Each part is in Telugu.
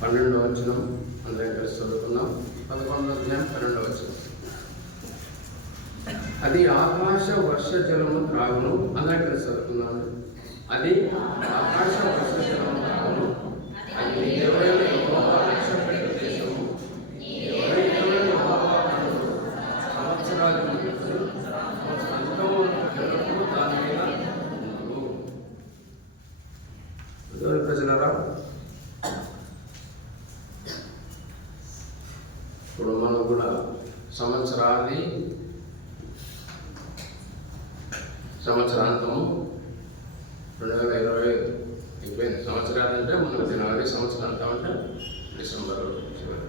12వ వచనం అందరం కలిసి చదువుకున్నాం. 11వ అధ్యాయం 12వ వచనం. అది ఆకాశ వర్ష జలము త్రాగును. అందరం కలిసి చదువుకున్నాను. అది ఆకాశ వర్ష జలము త్రాగును. అది ఎవరైనా యెహోవా రక్షపెట్టు దేశము. ఎవరైనా యెహోవా సంవత్సరాలు దాని మీద ప్రజలరా, ఇప్పుడు మనం కూడా సంవత్సరాంతము 2025 అయిపోయింది. సంవత్సరాలు అంటే మనకు జనవరి, సంవత్సరాంతం అంటే డిసెంబర్ చివరి.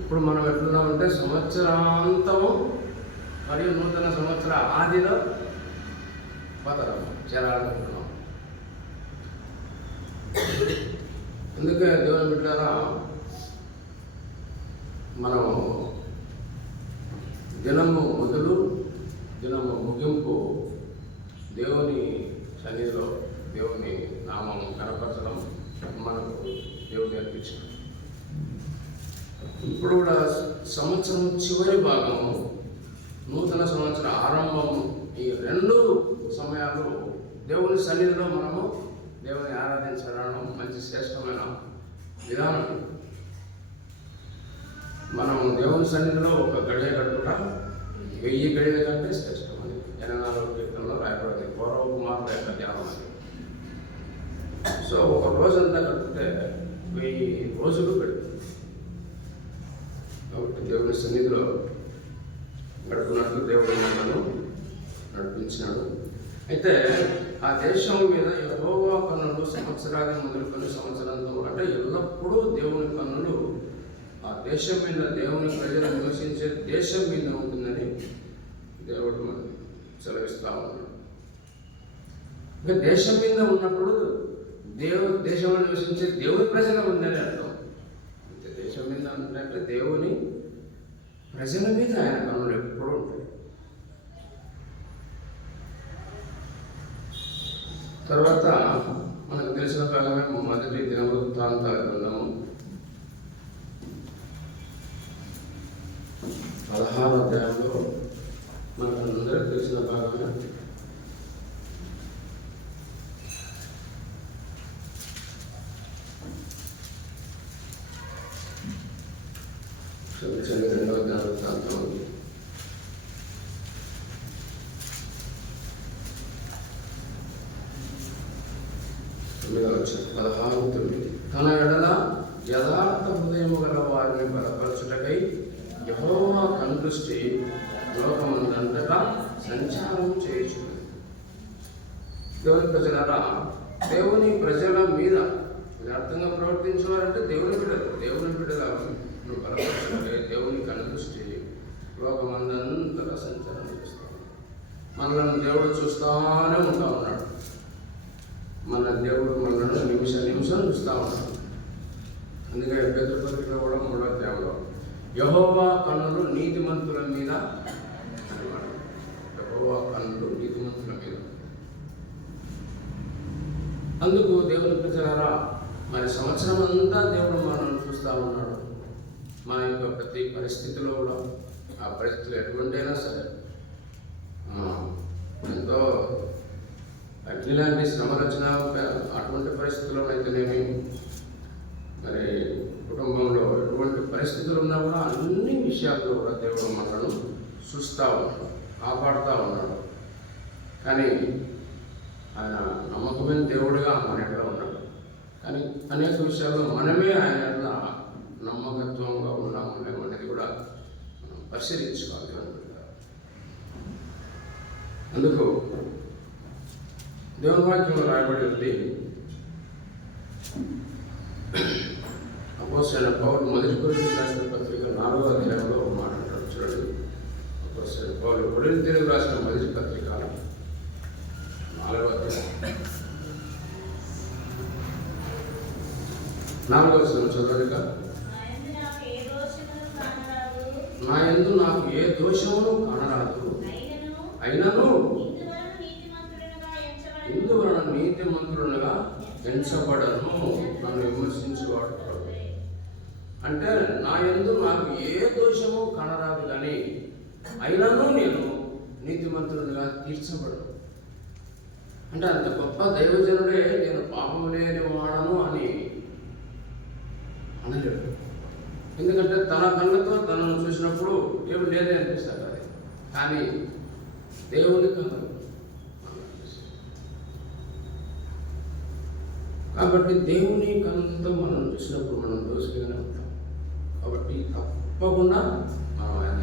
ఇప్పుడు మనం ఎట్లున్నామంటే సంవత్సరాంతము మరియు నూతన సంవత్సర ఆదిలో పతరం చేరాలనుకుంటున్నాం. అందుకే దేవుని బిడ్డలారా, మనం దినము మొదలు దినము ముగింపు దేవుని సన్నిధిలో దేవుని నామం కనపరచడం మనకు దేవుడు నేర్పించాడు. ఇప్పుడు కూడా సంవత్సరం చివరి భాగము, నూతన సంవత్సర ఆరంభము, ఈ రెండు సమయాలు దేవుని సన్నిధిలో మనము దేవుని ఆరాధించడం మంచి శ్రేష్టమైన విధానం. మనం దేవుని సన్నిధిలో ఒక గడియ గడుపుట 1000 గడియల కంటే శ్రేష్టం అని 84వ కీర్తనలో రాయబడింది. గౌరవ కుమారుల యొక్క ధ్యానం అని. సో ఒక రోజంతా గడిపితే 1000 రోజులు గడుపుతుంది. కాబట్టి దేవుని సన్నిధిలో గడుపునట్లు దేవుడు మనను నడిపించినాడు. అయితే ఆ దేశం మీద యెహోవా కన్నులు సంవత్సరాది మొదలుకొని సంవత్సరాంతం, అంటే ఎల్లప్పుడూ దేవుని కన్నులు ఆ దేశం మీద, దేవుని ప్రజలు నివసించే దేశం మీద ఉంటుందని దేవుడు మనం సెలవిస్తూ ఉన్నాడు. ఇంకా దేశం మీద ఉన్నప్పుడు దేశంలో నివసించే దేవుని ప్రజలు ఉందని అర్థం. అంటే దేశం మీద అంటే దేవుని ప్రజల మీద ఆయన కన్నులు ఎప్పుడూ ఉంటాయి. తర్వాత మనకు తెలిసిన కాలమే మొదటి దినవృత్తాంతాల గ్రంథము 16వ అధ్యాయంలో మనకు అందరికీ తెలిసిన భాగమే. క్షమించండి, 2వ దినవృత్తాంతం 16:9. తన ఎడల యథార్థ హృదయము గల వారిని బలపరచుటకై యెహోవా కనుదృష్టి లోకమందంతటా సంచారం చేయుచున్నది. దేవుని ప్రజలారా, దేవుని ప్రజల మీద యథార్థంగా ప్రవర్తించేవారంటే దేవుని బిడ్డలను బలపరచుటకై దేవుని కనుదృష్టి లోకమందంతటా సంచారం చేస్తాడు. మనల్ని దేవుడు చూస్తానే ఉంటా ఉన్నాడు. మన దేవుడు మనల్ని నిమిషం చూస్తూ ఉన్నాడు. అందుకే పేతురు పత్రికలో కూడా 3వ అధ్యాయంలో యెహోవా కన్నులు నీతిమంతుల మీద, యెహోవా కన్నులు నీతిమంతుల మీద. అందుకు దేవుని ప్రజలారా, మరి సంవత్సరం అంతా దేవుడు మనల్ని చూస్తూ ఉన్నాడు. మన యొక్క ప్రతి పరిస్థితిలో కూడా, ఆ పరిస్థితులు ఎటువంటైనా సరే, ఎంతో అగ్నిలాంటి శ్రమలు వచ్చినా అటువంటి పరిస్థితుల్లో అయితేనేమి, మరి కుటుంబంలో ఎటువంటి పరిస్థితులు ఉన్నా కూడా అన్ని విషయాల్లో కూడా దేవుడు మనను చూస్తూ ఉన్నాడు, కాపాడుతూ ఉన్నాడు. కానీ ఆయన నమ్మకమైన దేవుడుగా మన ఎక్కడ ఉన్నాడు. కానీ అనేక విషయాల్లో మనమే ఆయన నమ్మకత్వంగా ఉన్నాము అనేది కూడా మనం పరిశీలించుకోవాలి. అందుకు దేవుని వాక్యంలో రాయబడి ఉంది. అపోస్తలుడైన పౌలు మొదటి కొరింథీయులకు రాసిన పత్రిక 4వ అధ్యాయంలో మాట్లాడారు. చూడండి, అపోస్తలుడైన పౌలు కొరింథీయులకు రాసిన మొదటి పత్రిక 4వ అధ్యాయం 4వ వచనం చదవగా, నా యందు నాకు ఏ దోషమును కానరాదు, అయినను ఇందువలన నీతిమంతుడుగా ఎంచబడను. నన్ను విమర్శించేవాడు అంటే నా యందు నాకు ఏ దోషము కనరాదు కానీ అయినను నేను నీతిమంతుడిగా తీర్చబడను. అంటే అంత గొప్ప దైవజనుడే నేను పాపం లేని వాడను అని అనలేడు. ఎందుకంటే తన కళ్ళతో తనను చూసినప్పుడు ఏమి లేదే అనిపిస్తారు అది, కానీ దేవుని కళ్ళు. కాబట్టి దేవుని కళ్ళతో మనం చూసినప్పుడు మనం దోషిగానే ఉంటాం. కాబట్టి తప్పకుండా మనం ఆయన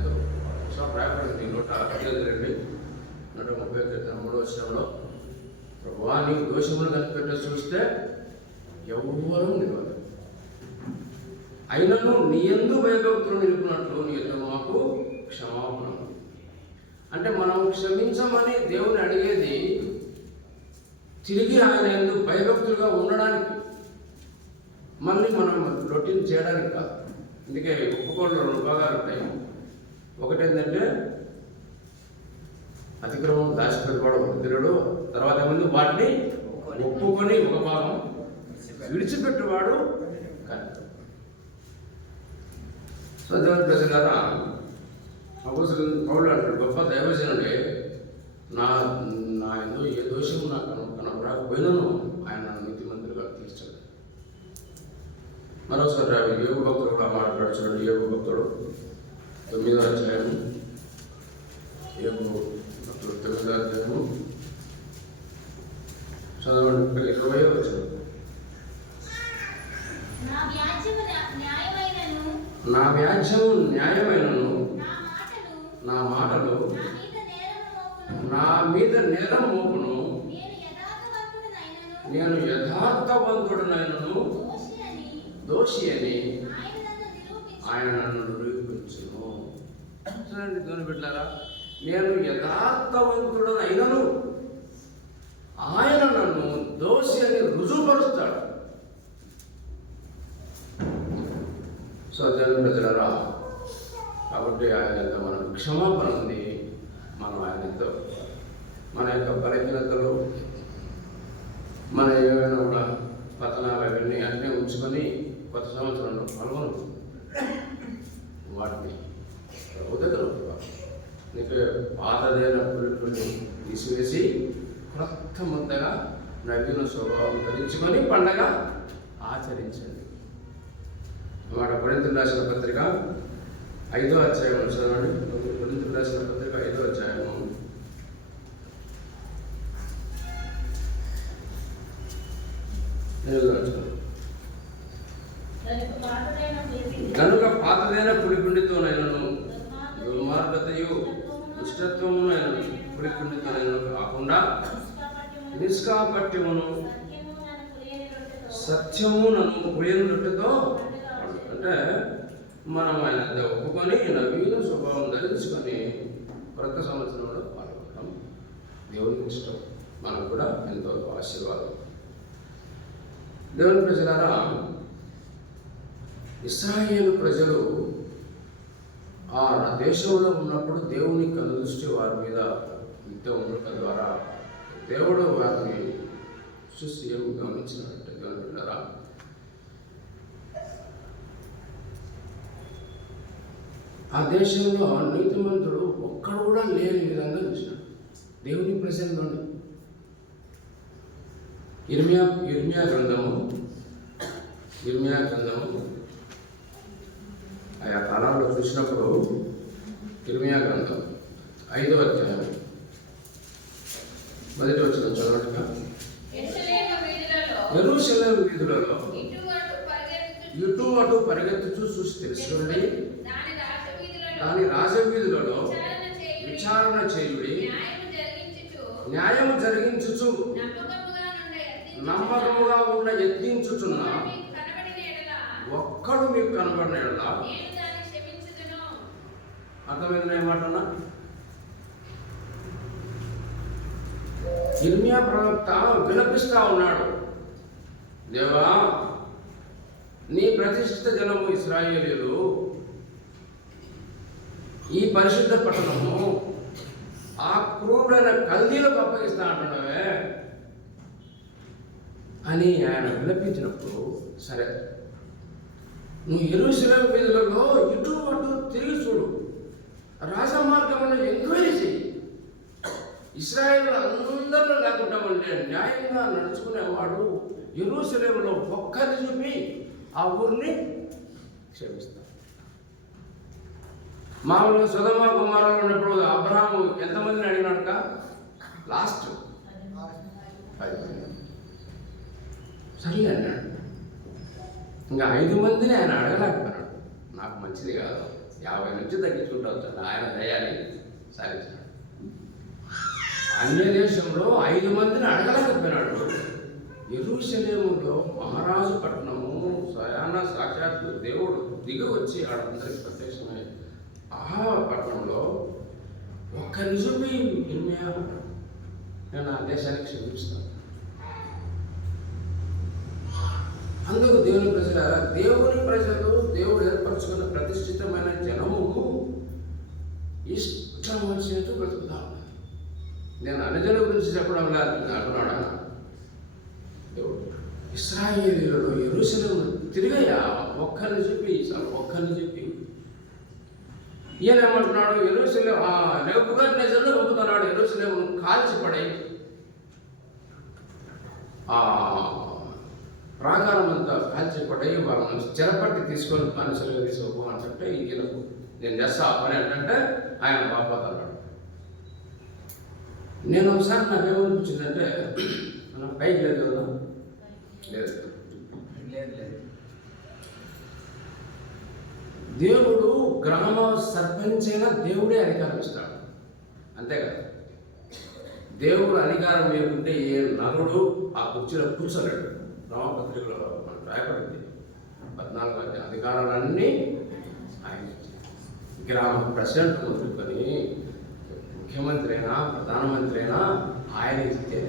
ప్రాయపడింది 132 వచనంలో ప్రభువా నీవు దోషములు కనిపెట్ట చూస్తే ఎవ్వరూ నిలవదు, అయినను నీ యందు భయభక్తులు నిలుపునట్లు నీ యందు మాకు క్షమాపణ. అంటే మనం క్షమించమని దేవుని అడిగేది తిరిగి ఆయన యందు భయభక్తులుగా ఉండడానికి, మళ్ళీ మనం రొటీన్ చేయడానికి కాదు. అందుకే ఒప్పుకోవడంలో 2 భాగాలు ఉంటాయి. ఒకటేంటంటే అతిక్రమం దాచిపెట్టుకోవడం ఉద్రుడు, తర్వాత ఏముంది వాటిని ఒప్పుకొని ఒక భాగం విడిచిపెట్టువాడు కానీ. సో దేవుని ప్రజలారా, పౌలు అంటాడు గొప్ప దైవజనుడే నా యందు ఏ దోషము నాకు కనపడకపోయినను ఆయన నీతిమంతులుగా తీర్చాడు. మరోసారి యోగు భక్తుడు కూడా మాట్లాడు చూడండి. యోగు భక్తుడు 9వ అధ్యాయము, యోగు భక్తుడు 9వ అధ్యాయము చదవండి 20వ వచనం. నా వ్యాజ్యము న్యాయమైనను నా మాటలు నా మీద నేరం మోపును, నేను యథార్థవంతుడనైనను దోషి అని ఆయన నన్ను నిరూపించును. చూడండి దేవుని బిడ్డలారా, నేను యథార్థవంతుడనైనను ఆయన నన్ను దోషి అని రుజువుపరుస్తాడు. సో దేవుని బిడ్డలారా, కాబట్టి ఆయన మనకు క్షమాపణ ఉంది. మనం ఆయనతో మన యొక్క బలహీనతలు, మన ఏమైనా కూడా పతనాలు అవన్నీ అన్నీ ఉంచుకొని కొత్త సంవత్సరంలో పాల్గొను. వాటిని ఉదగలు నీకు పాతదైన పులుపుని తీసివేసి క్రొత్త ముద్దగా నవీన స్వభావం ధరించుకొని పండగ ఆచరించండి. మాట కొరింథీయులకు రాసిన పత్రిక 5వ అధ్యాయం చదవండి. కొరింథీయులకు రాసిన పత్రిక 5వ అధ్యాయము 8వ వచనం. కనుక పాతదైన పులిపిండితోనైనను దుర్మార్గతయు దుష్టత్వమునైనను పులిపిండితోనైనను కాకుండా నిష్కాపట్యమును సత్యము నన్ను పులియనుటతో, అంటే మనం ఆయన ఒప్పుకొని నవీన స్వభావం ధరించుకొని కొత్త సంవత్సరంలో పాల్గొనడం దేవునికి ఇష్టం, మనకు కూడా ఎంతో ఆశీర్వాదం. దేవుని ప్రజలారా, ఇశ్రాయేలు ప్రజలు ఆ దేశంలో ఉన్నప్పుడు దేవుని కనుదృష్టి వారి మీద నిత్యం ఉండటం ద్వారా దేవుడు వారిని చూసి ఏమి గమనించినట్టు దేవుని బిడ్డలారా, ఆ దేశంలో నీతిమంతుడు ఒక్కడు కూడా లేని విధంగా చూసినాడు. దేవుని ప్రజల్లోని ఇర్మియా గ్రంథము ఆయా కాలంలో చూసినప్పుడు ఇర్మియా గ్రంథం 5వ అధ్యాయం 1వ వచనం చదవగా, యెరూషలేము వీధులలో ఇటు అటు పరిగెత్తుచూ చూసి తెలుసుకోండి, దాని రాజవీధులలో విచారణ చేయుడి, న్యాయము జరిగించుచు నమ్మకముగా ఉన్న యత్నించుచున్న ఒక్కడు మీకు కనబడిన ఎడల అర్థమైన ఏమంటున్నా, ఇర్మియా ప్రవక్త విలపిస్తా ఉన్నాడు, దేవా నీ ప్రతిష్ఠిత జనము ఇశ్రాయేలీయులు ఈ పరిశుద్ధ పట్టణము ఆ క్రూరుడైన కల్దీలకు అప్పగిస్తా అంటున్నావే అని ఆయన విలపించినప్పుడు, సరే నువ్వు యెరూషలేము వీధులలో ఇటు అటు తిరిగి చూడు, రాజమార్గంలో ఎంక్వైరీ చేయి. ఇశ్రాయేలు అందరిలో లేకుండా ఉంటే న్యాయంగా నడుచుకునేవాడు యెరూషలేములో ఒక్కరిని చూపి ఆ ఊరిని క్షమిస్తాడు. మామూలుగా సొదొమ గొమొర్రాలో ఉన్నప్పుడు అబ్రహాము ఎంతమందిని అడిగినాడుక? లాస్ట్ 10 మంది. సరే అన్నాడు. ఇంకా 5 మందిని ఆయన అడగలేకపోయినాడు. నాకు మంచిది కాదు, 50 నుంచి తగ్గించుకుంటావు, ఆయన దయాన్ని సాధించాడు. అన్య దేశంలో 5 మందిని అడగలేకపోయినాడు. యెరూషలేములో మహారాజు పట్టణము స్వయాన సాక్షాత్తు దేవుడు దిగి వచ్చి ఆడందరికి ప్రత్యక్షమై ఆ పట్టణంలో ఒక్క నిజమే ఇర్మియా, నేను ఆ దేశానికి క్షమిస్తాను. అందుకు దేవుని ప్రజలు దేవుడు ఏర్పరచుకున్న ప్రతిష్ఠితమైన జనము ఇష్టం వచ్చినట్టు బ్రతుకుతా ఉన్నారు. నేను అన్నజనుల గురించి చెప్పడం లేదు అంటున్నాడా దేవుడు. ఇశ్రాయేలీయులలో యెరూషలేము తిరిగయ్యా, ఒక్కరిని చెప్పి ఈయన ఏమంటున్నాడు? యెరూషలేము నెబుకద్నెజరు పంపుతున్నాడు యెరూషలేమును కాల్చిపడి ప్రాకారం అంతా కాల్చిపడి వాళ్ళని చెరపట్టి తీసుకొని మనుషులుగా తీసుకోపో అని చెప్తే ఈయనకు నేను చేస్తా పని అంటే ఆయన బాపోతున్నాడు. నేను ఒకసారి నాకేమనిపించిందంటే, మనం పైకి లేదు కదా, లేదు దేవుడు గ్రామ సర్పంచ్ అయినా దేవుడే అధికారం ఇస్తాడు, అంతే కదా. దేవుడు అధికారం లేకుంటే ఏ నరుడు ఆ కుర్చీలో కూర్చోలేడు. రామపత్రికలో మనకు రాయబడింది 14 అధికారాలన్నీ ఆయన. గ్రామ ప్రెసిడెంట్ మొదలుకొని ముఖ్యమంత్రి అయినా ప్రధానమంత్రి అయినా ఆయన ఇస్తే,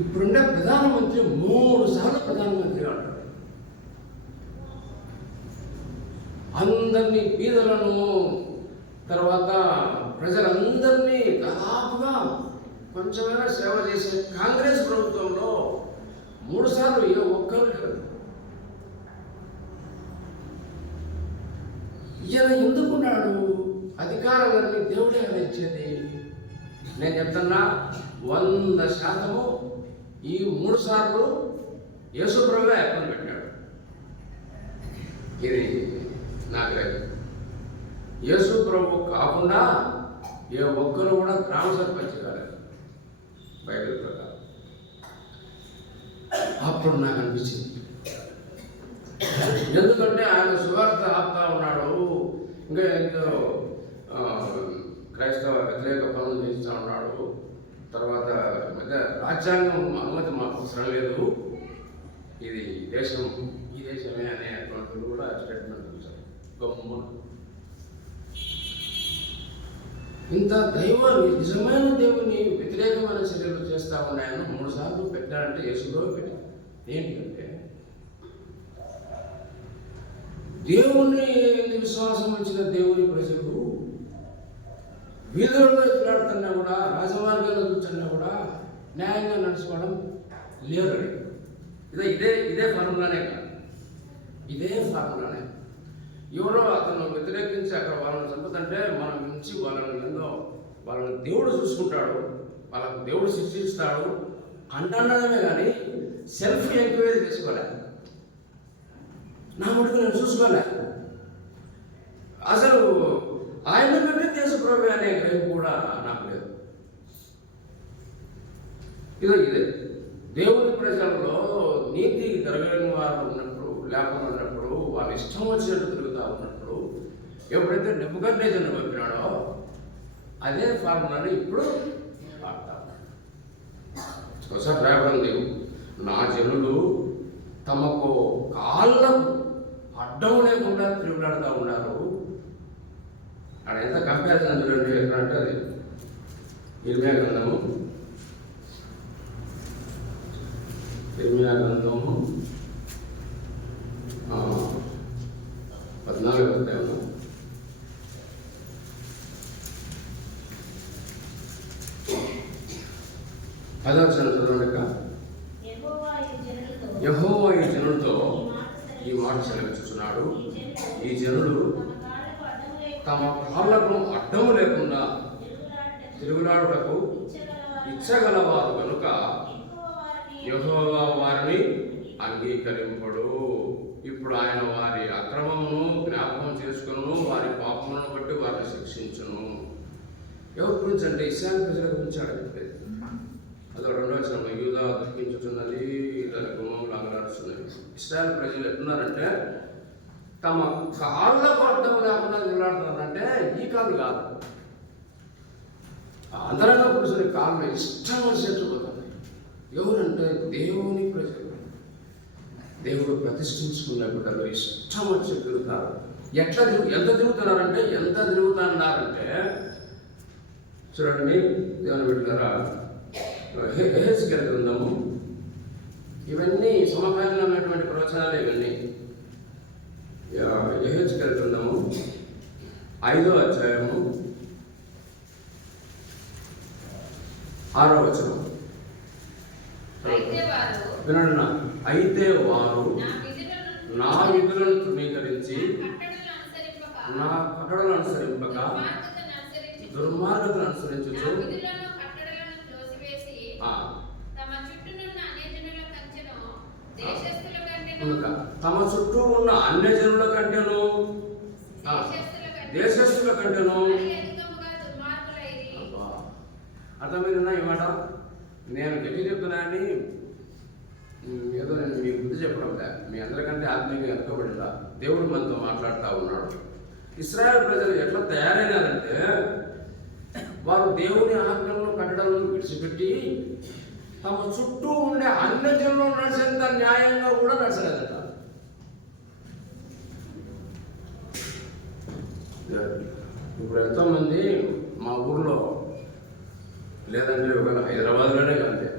ఇప్పుడుండే ప్రధానమంత్రి 3 సార్లు ప్రధానమంత్రిగా ఉంటాడు. అందరినీ బీదలను తర్వాత ప్రజలందరినీ దాదాపుగా కొంచెమైనా సేవ చేసే కాంగ్రెస్ ప్రభుత్వంలో 3 సార్లు ఏ ఒక్కరు లేరు. ఈయన ఎందుకున్నాడు? అధికారాలన్నీ దేవుడే ఇచ్చేది. నేను చెప్తున్నా 100% ఈ 3 సార్లు యేసు ప్రభువే అకౌంట్ పెట్టాడు. ఇది నాకు లేదు. యేసు ప్రభు కాకుండా ఏ ఒక్కరు కూడా గ్రామ సర్పంచ్ కాలేదు బైబిల్ ప్రకారం. అప్పుడు నాకు అనిపించింది, ఎందుకంటే ఆయన సువార్త ఆపుతా ఉన్నాడు, ఇంకా ఎంతో క్రైస్తవ వ్యతిరేక పనులు చేస్తూ ఉన్నాడు. తర్వాత రాజ్యాంగం అనుమతి మాకు అవసరం లేదు, ఇది ఈ దేశమే అనేటువంటిది కూడా స్టేట్మెంట్ చూశారు. గొప్ప ఇంత నిజమైన దేవుని వ్యతిరేకమైన చర్యలు చేస్తా ఉన్నాయని 3 సార్లు పెట్టాడంటే యేసులో పెట్టాడు. ఏంటంటే దేవుని విశ్వాసం వచ్చిన దేవుని ప్రజలు వీధుల్లో ఎట్లాడుతున్నా కూడా, రాజమార్గాల్లో కూర్చున్నా కూడా న్యాయంగా నడుచుకోవడం లేదు. ఇదే ఫార్ములానే కాదు, ఇదే ఫార్ములానే. ఎవరో అతను వ్యతిరేకించి అక్కడ వాళ్ళని చంపుతుంటే మనం నుంచి వాళ్ళని దేవుడు చూసుకుంటాడు, వాళ్ళకు దేవుడు శిక్షిస్తాడు అంటున్నదమే కానీ సెల్ఫ్ ఎంక్వైరీ చేసుకోలే. నా మటుకు నేను చూసుకోలే. అసలు ఆయన కంటే దేశ ప్రభు అనే గ్రహం కూడా నాకు లేదు. ఇదే దేవుని ప్రజల్లో నీతి జరగని వారు ఉన్నప్పుడు, లేకుండా ఉన్నప్పుడు, వాళ్ళు ఇష్టం వచ్చినట్టు తిరుగుతూ ఉన్నప్పుడు, ఎప్పుడైతే నెబుకద్నెజరును పంపినాడో అదే ఫార్ములాని ఇప్పుడు వాడతా ఉన్నాడు. ఒకసారి రాయబడింది, నా జనులు తమకు కాళ్ళకు అడ్డం లేకుండా తిరుగులాడుతూ ఉన్నారు. అక్కడ ఎంత కంపారిజన్ చూడండి. ఎక్కడంటే అది ఇర్మియా గ్రంథము 14వ అధ్యాయం 10వ వచనం చదవండి. యెహోవా ఈ జనులతో యెహోవా ఈ జనులతో ఈ మాట సెలవిస్తున్నాడు, ఈ జనులు తమ కాళ్ళకు అడ్డము లేకుండా తిరుగులాడుటకు ఇచ్చగలవారు కనుక యెహోవా వారిని అంగీకరింపడు. ఇప్పుడు ఆయన వారి అక్రమమును జ్ఞాపకం చేసుకును, వారి పాపములను బట్టి వారిని శిక్షించును. ఎవరి గురించి అంటే ఇశ్రాయేలు ప్రజల గురించి చెప్పేది. అదో 2వ వచనంలో యూదా దుఃఖించుతున్నది, దాని గుమ్మములు అంగలాడుతున్నది. ఇశ్రాయేలు ప్రజలు ఎట్లున్నారంటే తమ కాళ్ళకు అడ్డం లేకుండా నిలబడుతున్నారంటే ఈ కాళ్ళు కాదు, అందరంగా కూర్చొని కాళ్ళు ఇష్టం వచ్చేట్టు పోతున్నాయి. ఎవరంటే దేవుని ప్రజలు, దేవుడు ప్రతిష్ఠించుకున్న బిడ్డలు ఇష్టం వచ్చి తిరుగుతారు. ఎంత తిరుగుతున్నారంటే చూడండి దేవుని బిడ్డలారా, యెహెజ్కేలు గ్రంథము, ఇవన్నీ సమకాలీనమైనటువంటి ప్రవచనాలు. ఇవన్నీ యెహెజ్కేలు గ్రంథము 5వ అధ్యాయము 6వ వచనం వినండి. అయితే వారు నా విధులను తృణీకరించి నా కట్టడలను అనుసరింపక దుర్మార్గతను అనుసరించు తమ చుట్టూ ఉన్న అన్యజనుల కంటేను దేశస్తుల కంటేను అర్థమైందా ఈ మాట? నేను గట్టి చెప్తున్నా అని ఏదో నేను మీ బుద్ధి చెప్పడం లే, మీ అందరికంటే ఆత్మీయంగా ఎంతోబడిలా దేవుడు మనతో మాట్లాడుతూ ఉన్నాడు. ఇశ్రాయేలు ప్రజలు ఎట్లా తయారైనారంటే వారు దేవుని ఆజ్ఞలను కట్టడలను విడిచిపెట్టి తమ చుట్టూ ఉండే అన్ని జనులు నడిచేంత న్యాయంగా కూడా నడచలేదట. ఇప్పుడు ఎంతోమంది మా ఊర్లో లేదంటే ఒకవేళ హైదరాబాద్లోనే కాంతే,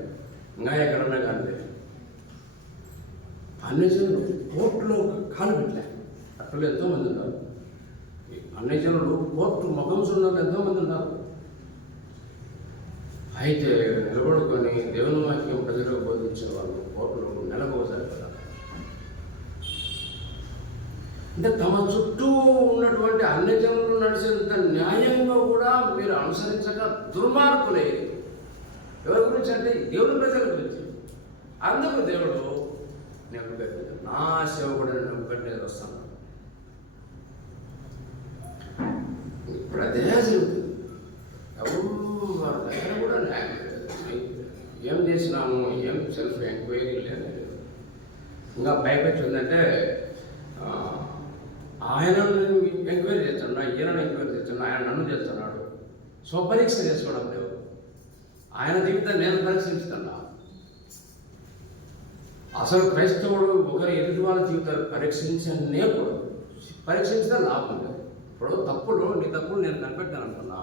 ఇంకా ఎక్కడన్నా కాంతే, అన్ని జనులు కోర్టులో కాలు పెట్టలే అట్లా ఎంతోమంది ఉన్నారు. అన్ని జనులు కోర్టు ముఖం చూడాలి ఎంతోమంది ఉన్నారు. అయితే నిలబడుకొని దేవుని వాక్యం ప్రజలకు బోధించే వాళ్ళు కోర్టులో నెలకు ఒకసారి కదా. అంటే తమ చుట్టూ ఉన్నటువంటి అన్ని జనులు నడిచేంత న్యాయంగా కూడా మీరు అనుసరించక దుర్మార్గులయ్యేది. ఎవరి గురించి అంటే దేవుని ప్రజల గురించి. అందుకు దేవుడు నెబ్బుకట్టే నా సేవకుడు నెబ్బుకట్టేది వస్తాను. ఇప్పుడు అదే జరుగుతుంది. ఎవరు వారి దగ్గర కూడా న్యాయం లేదు. ఏం చేసినాము, ఏం సెల్ఫ్ ఎంక్వైరీ లేదు. ఇంకా పైపెచ్చి ఉందంటే ఆయనను ఎంక్వైరీ చేస్తున్నా, ఈయనను ఎంక్వైరీ చేస్తున్నా, ఆయన నన్ను చేస్తున్నాడు. స్వపరీక్ష చేసుకోవడం లేవు. ఆయన జీవితాన్ని నేను పరీక్షిస్తున్నా. అసలు క్రైస్తవుడు ఒకరి ఎదుటి వాళ్ళ జీవితాలు పరీక్షించనే కూడదు. పరీక్షించినా లాభం లేదు. ఇప్పుడు తప్పులు నీ తప్పులు నేను కనిపెట్టాను అనుకున్నా,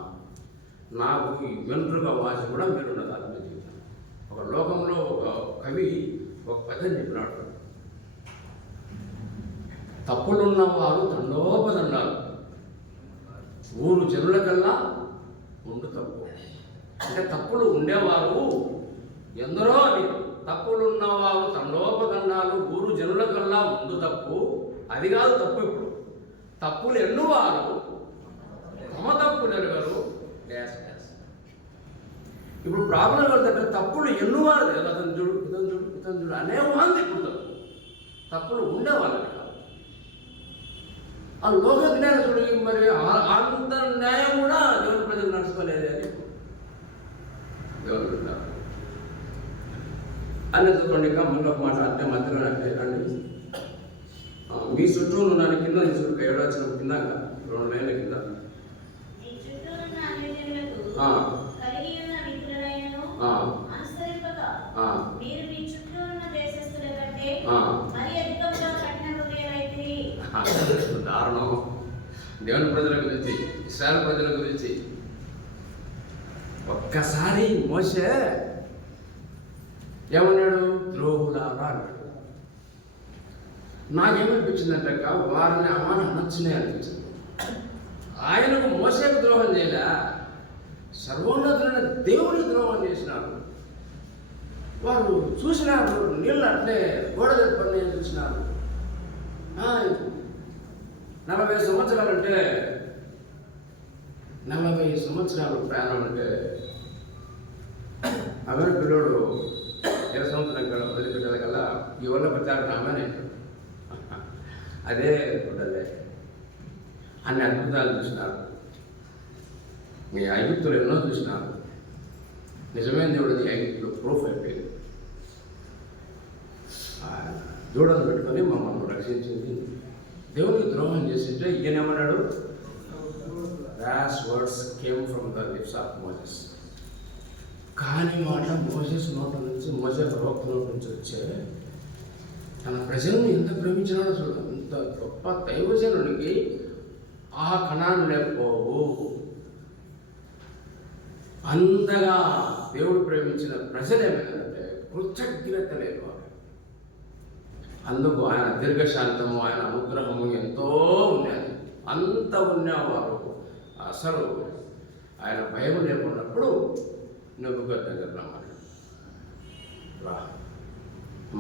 నాకు వెంట్రుక వాసి కూడా మీరున్నది ఆత్మీయ జీవితం. ఒక లోకంలో ఒక కవి ఒక పద్యం చెప్పినాడు, తప్పులున్న వారు దండోపదండాలు, ఊరు జనుల కల్లా ఉండు తప్పు. అంటే తప్పులు ఉండేవారు ఎందరో అని, తప్పులున్నవారు తండోపదండాలు, ఊరు జనుల కల్లా ముందు తప్పు. అది కాదు తప్పు. ఇప్పుడు తప్పులు ఎన్నువారు తమ తప్పులు ఎరుగరు. ఇప్పుడు ప్రాబ్లం ఏంటంటే తప్పులు ఎన్నువారు అతను చూడు, ఇతను చూడు, ఇతను చూడు అనే వాళ్ళు ఇప్పుడు తప్పులు ఉండేవాళ్ళని కాదు. ఆ లోక జ్ఞానం చూడు, మరి అంత న్యాయం కూడా దేవుని ప్రజలు నడుచుకోలేదు అని దేవుడు అని చూడండి. ఇంకా మళ్ళీ ఒక మాట అంటే మధ్యలో అండి, మీ చుట్టూ ఉన్నాను కింద చుట్టూ 7వ వచనం కింద 2 లైన్ల కింద దారుణం. దేవుని ప్రజల గురించి, ఇశ్రాయేలు ప్రజల గురించి ఒక్కసారి మోషే ఏమన్నాడు? ద్రోహులారా అన్నాడు. నాకేమనిపించిందంటే వారిని ఆ మాట నచ్చనే అనిపించింది. ఆయనకు మోసేకు ద్రోహం చేయలే, సర్వోన్నతులైన దేవుడికి ద్రోహం చేసినారు. వారు చూసినారు, నీళ్ళు అట్లే గోడ పని చూసినారు. 40 సంవత్సరాలంటే 40 సంవత్సరాలు ప్రయాణం అంటే అమెరికా పిల్లోడు 20 సంవత్సరం కల్లా వదిలిపెట్టాలి కల్లా ఈ వల్ల ప్రచారం అమ్మనే అదే కుదలే అన్ని అద్భుతాలు చూసినారు. మీ ఐగుప్తులు ఎన్నో చూసినారు. నిజమైన దేవుడిది ఐగుప్తులు ప్రూఫ్ అయిపోయింది. దూడను పెట్టుకొని మమ్మల్ని రక్షించింది. దేవునికి ద్రోహం చేసింటే ఈయనేమన్నాడు? Rash words came from the lips of Moses. కానీ మాట మోసెస్ నోట నుంచి, మోసే ప్రవక్త నోట నుంచి వచ్చే తన ప్రజలను ఎంత ప్రేమించినాడో చూడ. అంత గొప్ప దైవజనుడికి ఆ కణాలు లేకపోవు. అంతగా దేవుడు ప్రేమించిన ప్రజలు ఏమైందంటే కృతజ్ఞత లేదు. అందుకు ఆయన దీర్ఘశాంతము, ఆయన అనుగ్రహము ఎంతో ఉన్నది. అంత ఉన్నవారు అసలు ఆయన భయం లేకున్నప్పుడు నెబుకద్నెజర్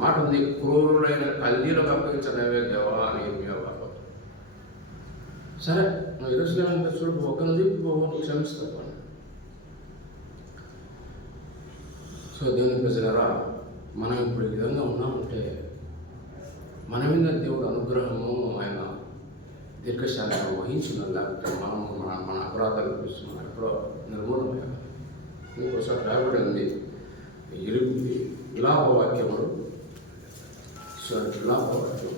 మాట ఉంది, క్రూరులైన కల్దీలకు అప్పగించడమే దేవా అని ఇర్మియావారు. సరే, నువ్వు యెరూషలేముకి చూడు, ఒక్కరిని దిక్కు క్షమిస్తావు. సో దేవుని ప్రజలారా, మనం ఇప్పుడు ఈ విధంగా ఉన్నామంటే మన మీద దేవుడు అనుగ్రహము, ఆయన దీర్ఘశాంతం వహించున్నాం. లేకపోతే మన అపరాధాలు చూస్తున్నాం ఎప్పుడో నిర్మూలమయ్యాం. ఇంకోసారి రాబడి ఉంది, విలాపవాక్యములు. సో విలాపవాక్యం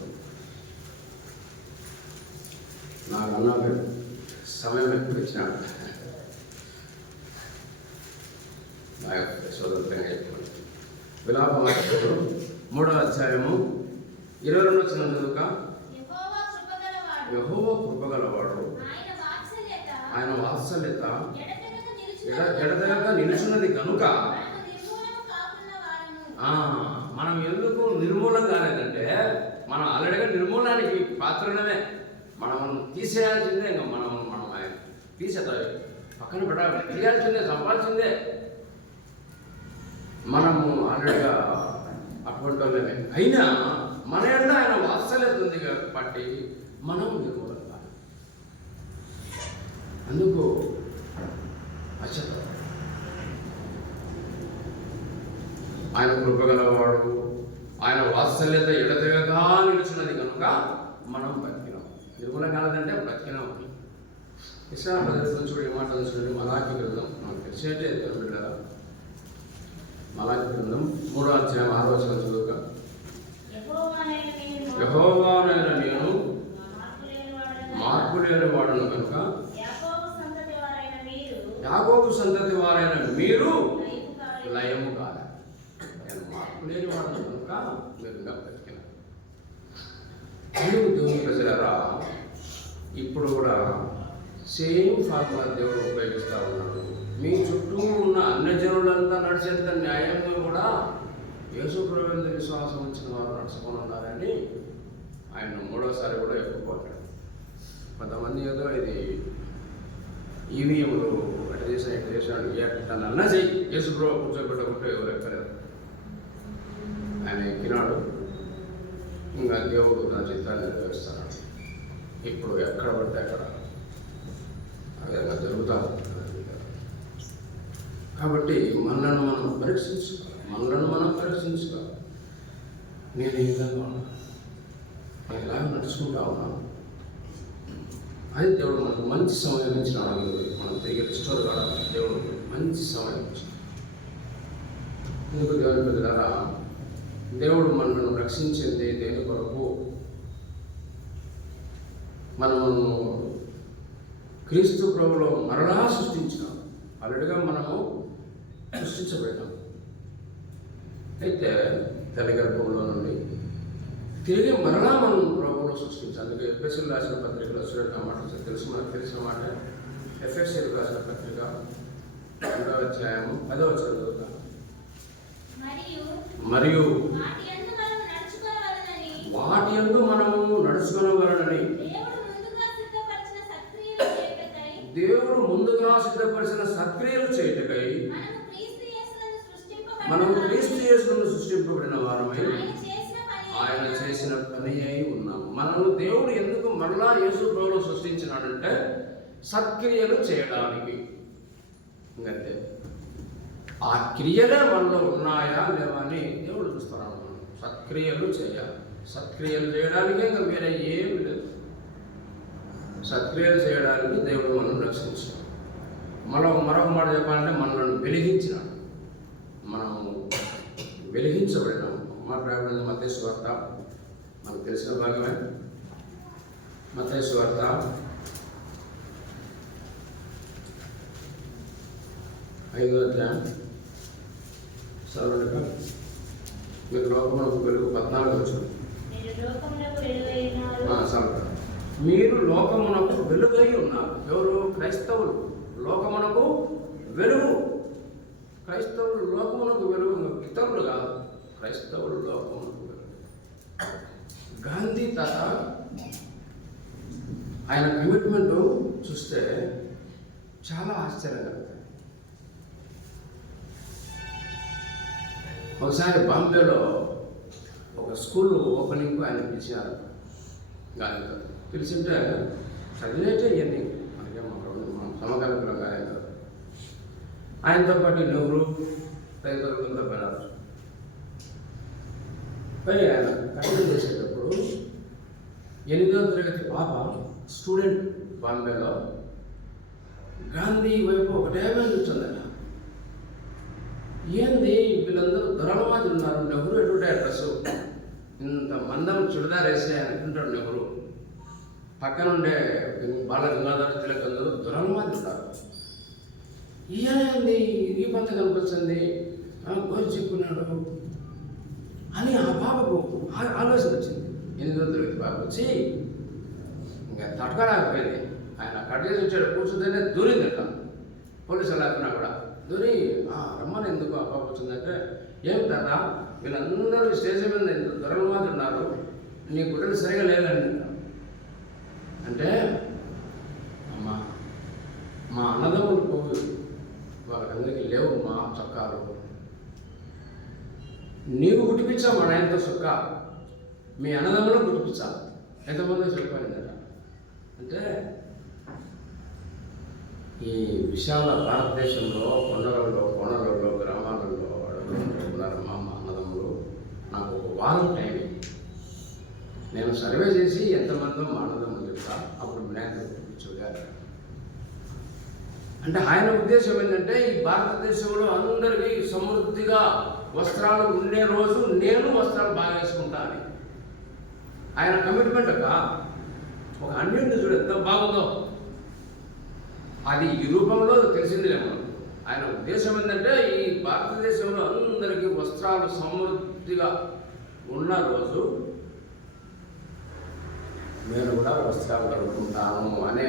నాకు అన్నాడు సమయం ఎప్పుడు ఇచ్చినాడు నా యొక్క సోదరులంగా అయిపోయింది. విలాపవాక్యములు 3వ అధ్యాయము 22 వచ్చిన చదువుక. యెహోవా కృపగలవాడు, ఆయన వాత్సల్యత ఎడతెగక నిలుచున్నది కనుక మనం ఎందుకు నిర్మూలన కాలేదంటే మనం ఆల్రెడీగా నిర్మూలనానికి పాత్రలమే. మనం తీసేయాల్సిందే. ఇంకా మనం ఆయన తీసేద్దాం, పక్కన పెట్టాలి, తీయాల్సిందే, చంపాల్సిందే. మనము ఆల్రెడీగా అటువంటి వాళ్ళమే. అయినా మన ఎడల ఆయన వాత్సల్యత ఉంది కాబట్టి మనం నిర్మూలన కాదు. అందుకు అచ్చత ఆయన కృపగలవాడు, ఆయన వాత్సల్యత ఎడతెగగా నిలిచినది కనుక మనం బ్రతికినాం. నిర్మూలన కాలేదంటే బ్రతికినాం. ఇస్రాయేలు ప్రజలు చూడండి, మాటలు చూడండి. మలాకి గ్రంథం మనకు తెలిసేటే తెలియదు కదా. మలాకి గ్రంథం 3వ అధ్యాయం 6వ వచనం చదువుగా. యెహోవానైన నేను మార్పు లేని వాడును కనుక యాకోబు సంతతి వారైన మీరు లయము కాదు. నేను మార్పు లేని వాడును కనుక మీరు బ్రతికిన. దేవుని ప్రజలారా, ఇప్పుడు కూడా సేమ్ ఫార్ములా దేవుడు ఉపయోగిస్తూ ఉన్నాడు. మీ చుట్టూ ఉన్న అన్యజనులంతా నడిచేంత న్యాయంగా కూడా యేసు ప్రభువునందు విశ్వాసం ఉంచిన వారు నడుచుకొని ఉన్నారని ఆయన 3వసారి కూడా చెప్పుకోవాలి. కొంతమంది ఏదో ఇది ఈవీఎంలు అటు చేసాడు తను అన్నా చెయ్యి, యేసు ప్రభు కూర్చోబెట్టకుంటే ఎవరు ఎక్కలేదు. ఆయన ఎక్కినాడు, ఇంకా దేవుడు నా చిత్తాన్ని నెరవేరుస్తాడు. ఇప్పుడు ఎక్కడ పడితే అక్కడ అదే జరుగుతూ ఉంటుంది. కాబట్టి మనలను మనం పరీక్షించుకోవాలి. నేను ఏ విధంగా ఉన్నాను, నేను ఎలా నడుచుకుంటా ఉన్నాను. అది దేవుడు మనకు మంచి సమయం ఇచ్చినాడు. మనం తిరిగి రిస్టోర్ కావాలి. దేవుడు మంచి సమయం ఇచ్చినాడు. ఎందుకు దేవుని ప్రజలారా, దేవుడు మనల్ని రక్షించింది దేని కొరకు? మనము క్రీస్తు ప్రభువులో మరలా సృష్టించినాం. ఆల్రెడీగా మనము సృష్టించబడ్డాం. అయితే తల్లి గర్భంలో నుండి తిరిగి మరలా మనం ప్రభువులో సృష్టించాలి. అందుకే ఎఫ్ఎస్సీలు రాసిన పత్రికలో చూడటం మాట మనకు తెలిసిన మాట. ఎఫ్ఎస్సీలు రాసిన పత్రిక 2వ అధ్యాయము 10వ చదువుతాం. మరియు వాటి యందు మనము నడుచుకొనవలెనని దేవుడు ముందుగా సిద్ధపరిచిన సత్క్రియలు చేయుటకై మనము క్రీస్తు యేసునందు సృష్టింపబడిన వారమై ఆయన చేసిన పని అయి ఉన్నాము. మనల్ని దేవుడు ఎందుకు మరలా యేసు ప్రభువులో సృష్టించినాడంటే సత్క్రియలు చేయడానికి. ఇంకంతే. ఆ క్రియలే మనలో ఉన్నాయా లేవా అని దేవుడు చూస్తున్నాడు. సత్క్రియలు చేయాలి. సత్క్రియలు చేయడానికే ఇంకా వేరే ఏమి లేదు. సత్క్రియలు చేయడానికి దేవుడు మనల్ని రక్షించాడు. మరొక మాట చెప్పాలంటే మనల్ని వెలిగించినాడు. మనము వెలిగించబడినాము. మాట రాయబడింది మత్తయి సువార్త, మనకు తెలిసిన భాగమే. మత్తయి సువార్త 5వ అధ్యాయం చదవండి. మీరు లోకమునకు వెలుగు 14 వచ్చిన మీరు లోకమునకు వెలుగై ఉన్నారు. ఎవరు? క్రైస్తవులు. లోకమునకు వెలుగు. క్రైస్తవులు లోకమునకు వెలుగు, ఇతరులు కాదు. క్రైస్తవులు లోకమునకు వెలుగు. గాంధీ తాత ఆయన కమిట్మెంట్ చూస్తే చాలా ఆశ్చర్యంగా. ఒకసారి బాంబేలో ఒక స్కూల్ ఓపెనింగ్కు ఆయన పిలిచారు. గాంధీ తాత పిలిచింటే చదివేటే ఇవన్నీ మనకే మనం సమకాలికంగా ఆయనతో పాటు నెహ్రూ తదితరులతో పోయినారు. పై ఆయన కఠినం చేసేటప్పుడు 8వ తరగతి పాప స్టూడెంట్ బాంబేలో గాంధీ వైపు ఒకటే కూర్చుందట. ఏంది వీళ్ళందరూ దొరలమాది ఉన్నారు, నెహ్రూ ఎటువంటి డ్రెస్ ఇంత మందం చుడిదార్ వేసి అనుకుంటాడు నెహ్రూ. పక్కనుండే బాల గంగాధర తిలక్ అందరూ దొరలమాది ఉంటారు. ఏంది ఈ పంత కనిపిస్తుంది, గోరు చెప్పుకున్నాడు అని ఆ పాపకు ఆలోచన వచ్చింది. 8వ తరగతి పాప వచ్చి ఇంకా తట్టుకోలేకపోయింది. ఆయన కట్ చేసి వచ్చాడు, కూర్చుంటేనే దూరిందట. పోలీసులు లేకున్నా కూడా దూరి రమ్మని ఎందుకు ఆ పాప వచ్చిందంటే, ఏం తాత వీళ్ళందరూ స్టేజ్ మీద ఎంత దొరల మాత్రం ఉన్నారు, నీ గుడ్డలు సరిగా లేదని అంటే, అమ్మా మా అన్నదమ్ములు పోవు, వాళ్ళకందరికీ లేవు మా చొక్కాలు, నీకు కుట్టిపించా మా నాయనతో చొక్క, మీ అన్నదమ్ములు కుట్టిపించా, ఎంతమందో చెప్పారిందట. అంటే ఈ విశాల భారతదేశంలో కొండలలో గ్రామాలలో ఉన్నారు మా అన్నదమ్ములు. నాకు ఒక వారం టైం, నేను సర్వే చేసి ఎంతమందో మా అన్నదమ్ములు చెప్తా, అప్పుడు వినాయకుడు చూడారు. అంటే ఆయన ఉద్దేశం ఏంటంటే, ఈ భారతదేశంలో అందరికీ సమృద్ధిగా వస్త్రాలు ఉండే రోజు నేను వస్త్రాలు బాగా వేసుకుంటా అని ఆయన కమిట్మెంట్. ఒక అన్నింటి చూడు ఎంత బాగుందో, అది ఈ రూపంలో తెలిసిందిలేమో. ఆయన ఉద్దేశం ఏంటంటే, ఈ భారతదేశంలో అందరికీ వస్త్రాలు సమృద్ధిగా ఉన్న రోజు నేను కూడా వస్త్రాలు కడుక్కుంటాను అనే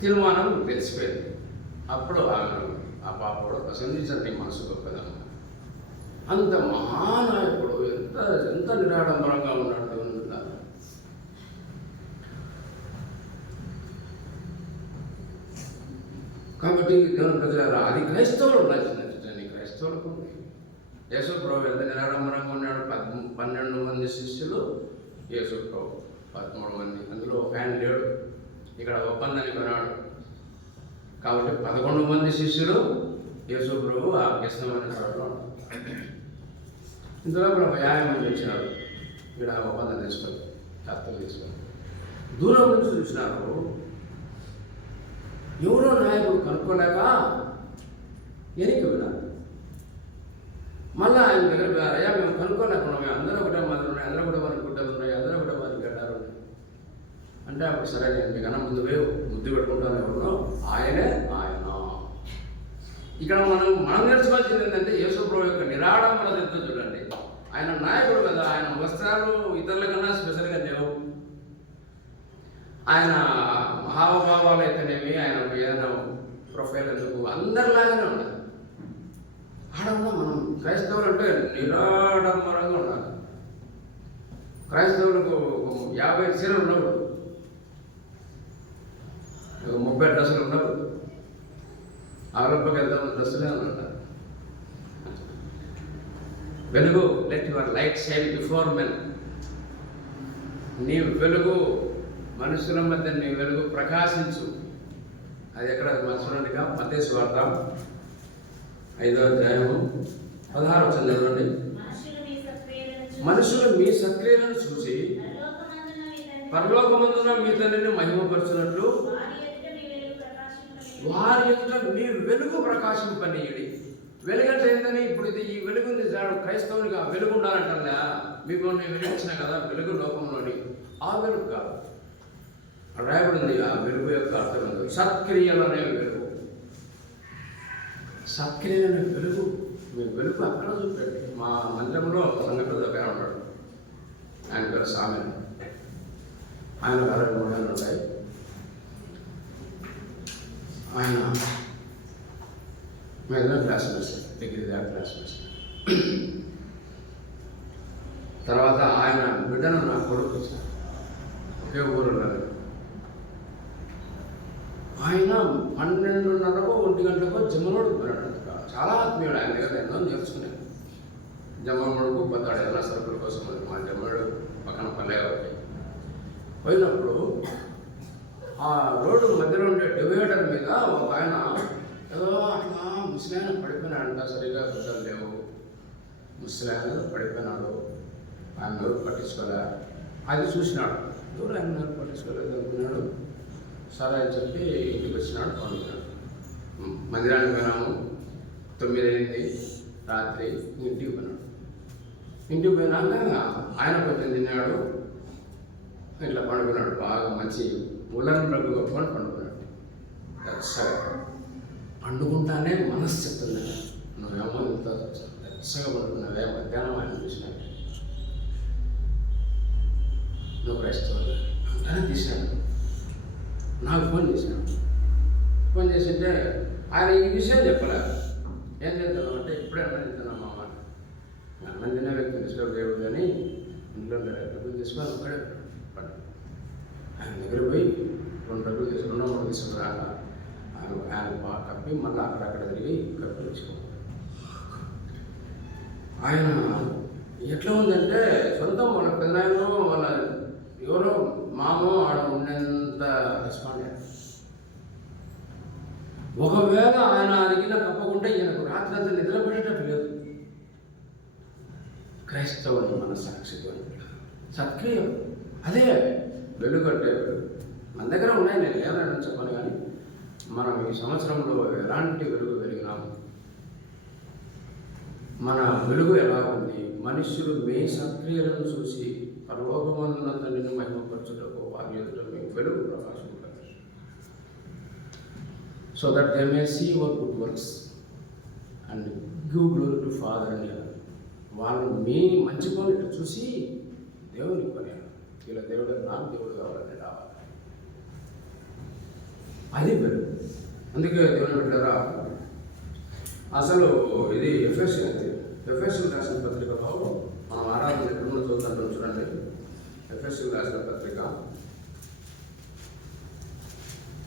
తీర్మానం తెలిసిపోయింది. అప్పుడు ఆ పాప కూడా ప్రసంగించండి మనసు గొప్పదమ్మ. అంత మహానాయకుడు ఎంత ఎంత నిరాడంబరంగా ఉన్నాడు. కాబట్టి దేవుని ప్రజలారా, అది క్రైస్తవులు నచ్చిందండి. క్రైస్తవులకు ఉంది. యేసు ప్రభు ఎంత నిరాడంబరంగా ఉన్నాడు. 12 మంది శిష్యులు, యేసు ప్రభు 13 మంది. అందులో ఒక ఆయన లేడు, ఇక్కడ ఒప్పందాన్ని కొన్నాడు. కాబట్టి 11 మంది శిష్యులు, యేసు ప్రభు ఆ కృష్ణమైన చోట. ఇందులో కూడా 50 మంది వచ్చినారు. ఇక్కడ ఒప్పందం తీసుకొని కర్తలు తీసుకొని దూరం నుంచి చూసినారు. ఎవరో నాయకుడు కనుక్కోలేక వెనక్కి విన్నారు. మళ్ళీ ఆయన దగ్గర అయ్యా మేము కనుక్కోలేకున్నాం, మేము అందరూ ఒకటే మాదిరి ఉన్నాయి, అందరూ కూడా వారికి గుడ్డలు ఉన్నాయి, అందరూ కూడా వారికి గడ్డారు ఉన్నాయి అంటే, అప్పుడు సరే నేను మీకన్నా ముందు ముద్దు పెట్టుకుంటాను. ఎవరినో ఆయనే ఆయన. ఇక్కడ మనం నేర్చుకోవాల్సింది ఏంటంటే, యేసు ప్రభు యొక్క నిరాడంబరత ఎంతో చూడండి. ఆయన నాయకుడు కదా, ఆయన వస్త్రాలు ఇతరుల కన్నా స్పెషల్గా లేవు. ఆయన హావభావాలు అయితేనేమి, ఆయన ఏదైనా ప్రొఫైల్ ఎందుకు అందరిలాగానే ఉండాలి. ఆడంగా మనం క్రైస్తవులు అంటే నిరాడంబరంగా ఉండాలి. క్రైస్తవులకు 50 చీరలు ఉండవు, 30 డ్రెస్సులు ఉండవు. ఆరోగ్యకి ఎంతమంది డ్రెస్సులే ఉంటారు. వెలుగు, let your light shine before men. నీ వెలుగు మనుషుల మధ్య నీ వెలుగు ప్రకాశించు. అది ఎక్కడ చూడండిగా మత్తయి సువార్త 5వ అధ్యాయము 16వ వచనం చదవండి. మనుషులు మీ సక్రియలను చూసి పరలోకమందున మీ తండ్రిని మహిమపరచునట్లు వారి ఎదుట మీ వెలుగు ప్రకాశింపనీయుడి. వెలుగంటే ఏంటని ఇప్పుడు ఇది ఈ వెలుగుంది క్రైస్తవునిగా వెలుగు ఉండాలంటా. మీకు నేను వెలుగుచ్చిన కదా వెలుగు లోకంలోని, ఆ వెలుగు కాదు. రాయబడింది ఆ వెలుగు యొక్క అర్థం ఉంది, సత్క్రియలనే వెలుగు. సత్క్రియలనే వెలుగు, మీ వెలుగు అక్కడ చూపండి. మా మందిరంలో సంఘటన దగ్గర ఉన్నాడు, ఆయన పేరు సామె. ఆయన 63 ఏళ్ళు ఉంటాయి. ఆయన మిగతా క్లాస్మేట్స్, డిగ్రీ దాకా క్లాస్మేట్స్. తర్వాత ఆయన బిడ్డను నా కొడుకు వచ్చారు, ఒకే ఊరు ఉన్నారు. ఆయన 12:30కో 1 గంటకో జమ్మలోడు పోయాడు. చాలా ఆత్మీయుడు, ఆయన దగ్గర ఎన్నో నేర్చుకున్నాను. జమ్మలోడుకు పోతాడు ఎలా సరుకుల కోసం. మా జమ్మడు పక్కన పల్లె ఒకటి పోయినప్పుడు ఆ రోడ్డు మధ్యలో ఉండే డివైడర్ మీద ఒక ఆయన ఏదో అట్లా ముసలాయన పడిపోయినాడంట. సరిగా గుడ్డలు లేవు, ముసలాయన పడిపోయినాడు. ఆయన ఎవరు పట్టించుకోలే. అది చూసినాడు, ఎవరు ఆయన పట్టించుకోలేదు అనుకున్నాడు. సరే అని చెప్పి ఇంటికి వచ్చినాడు, పండుకున్నాడు. మందిరానికి పోయినాము, 9 అయింది రాత్రి. ఇంటికి పోయినాడు. ఇంటికి పోయినాక ఆయన కొంచెం తిన్నాడు, ఇట్లా పండుకున్నాడు. బాగా మంచి ఉలన్ రగ్గు కప్పుకొని పండుకున్నాడు. దచ్చగా పండుకుంటానే మనస్సు చెప్తుంది, నువ్వేమో ఇంత దచ్చగా పండుకున్నావే, మధ్యాహ్నం ఆయన చూసినాడు, నువ్వు క్రైస్తవులు అంటానే తీసినాడు. నాకు ఫోన్ చేసినాడు. ఫోన్ చేసింటే ఆయన ఈ విషయం చెప్పలేదు. ఏం చేద్దాం అంటే ఇప్పుడే అన్నం తింటున్నాం మామ, అన్నం తినే వ్యక్తి డిస్టర్బ్ చేయకూడదు అని ఇంట్లో డబ్బులు తీసుకొని ఒక్కడే పడ్డాడు. ఆయన దగ్గర పోయి 2 డబ్బులు తీసుకుని 2 తీసుకురాక ఆయన బాగా కప్పి మళ్ళీ అక్కడక్కడ తిరిగి కప్పి తెచ్చుకోవాలి. ఆయన ఎట్లా ఉందంటే సొంతం వాళ్ళ పెద్దనాయనో వాళ్ళ ఎవరో మామో ఆడ ఉండేంత రెస్పాండ్ అయ్యారు. ఒకవేళ ఆయన అడిగిన కప్పకుంటే ఈయనకు రాత్రి అంతా నిద్ర పెట్టేటట్టు లేదు. క్రైస్తవుని మన సాక్షిగా సత్క్రియం అదే వెలుగట్టే వెలుగు మన దగ్గర ఉన్నాయి. నేను లేదని చెప్పాను, కానీ మనం ఈ సంవత్సరంలో ఎలాంటి వెలుగు వెలిగినాము, మన వెలుగు ఎలా ఉంది. మనుష్యులు మీ సత్క్రియలను చూసి పరలోకమందున తండ్రిని మహిమపరచుటకు వారి ఎదుట మీ వెలుగు ప్రకాశింపదు. So that they may see your good works and give glory to father అని వాళ్ళు మీ మంచి పనులు చూసి దేవుని కొనియాలి. ఇలా దేవుడు నాకు దేవుడు కావాలని రావాలి, అది వెలుగు. అందుకే దేవుని బిడ్డలారా, అసలు ఇది ఎఫెసీయులకు రాసిన పత్రికలో మనం ఆరాధన ఎక్కడ చూద్దాం చూడండి. ఎఫెసీయులకు రాసిన పత్రిక,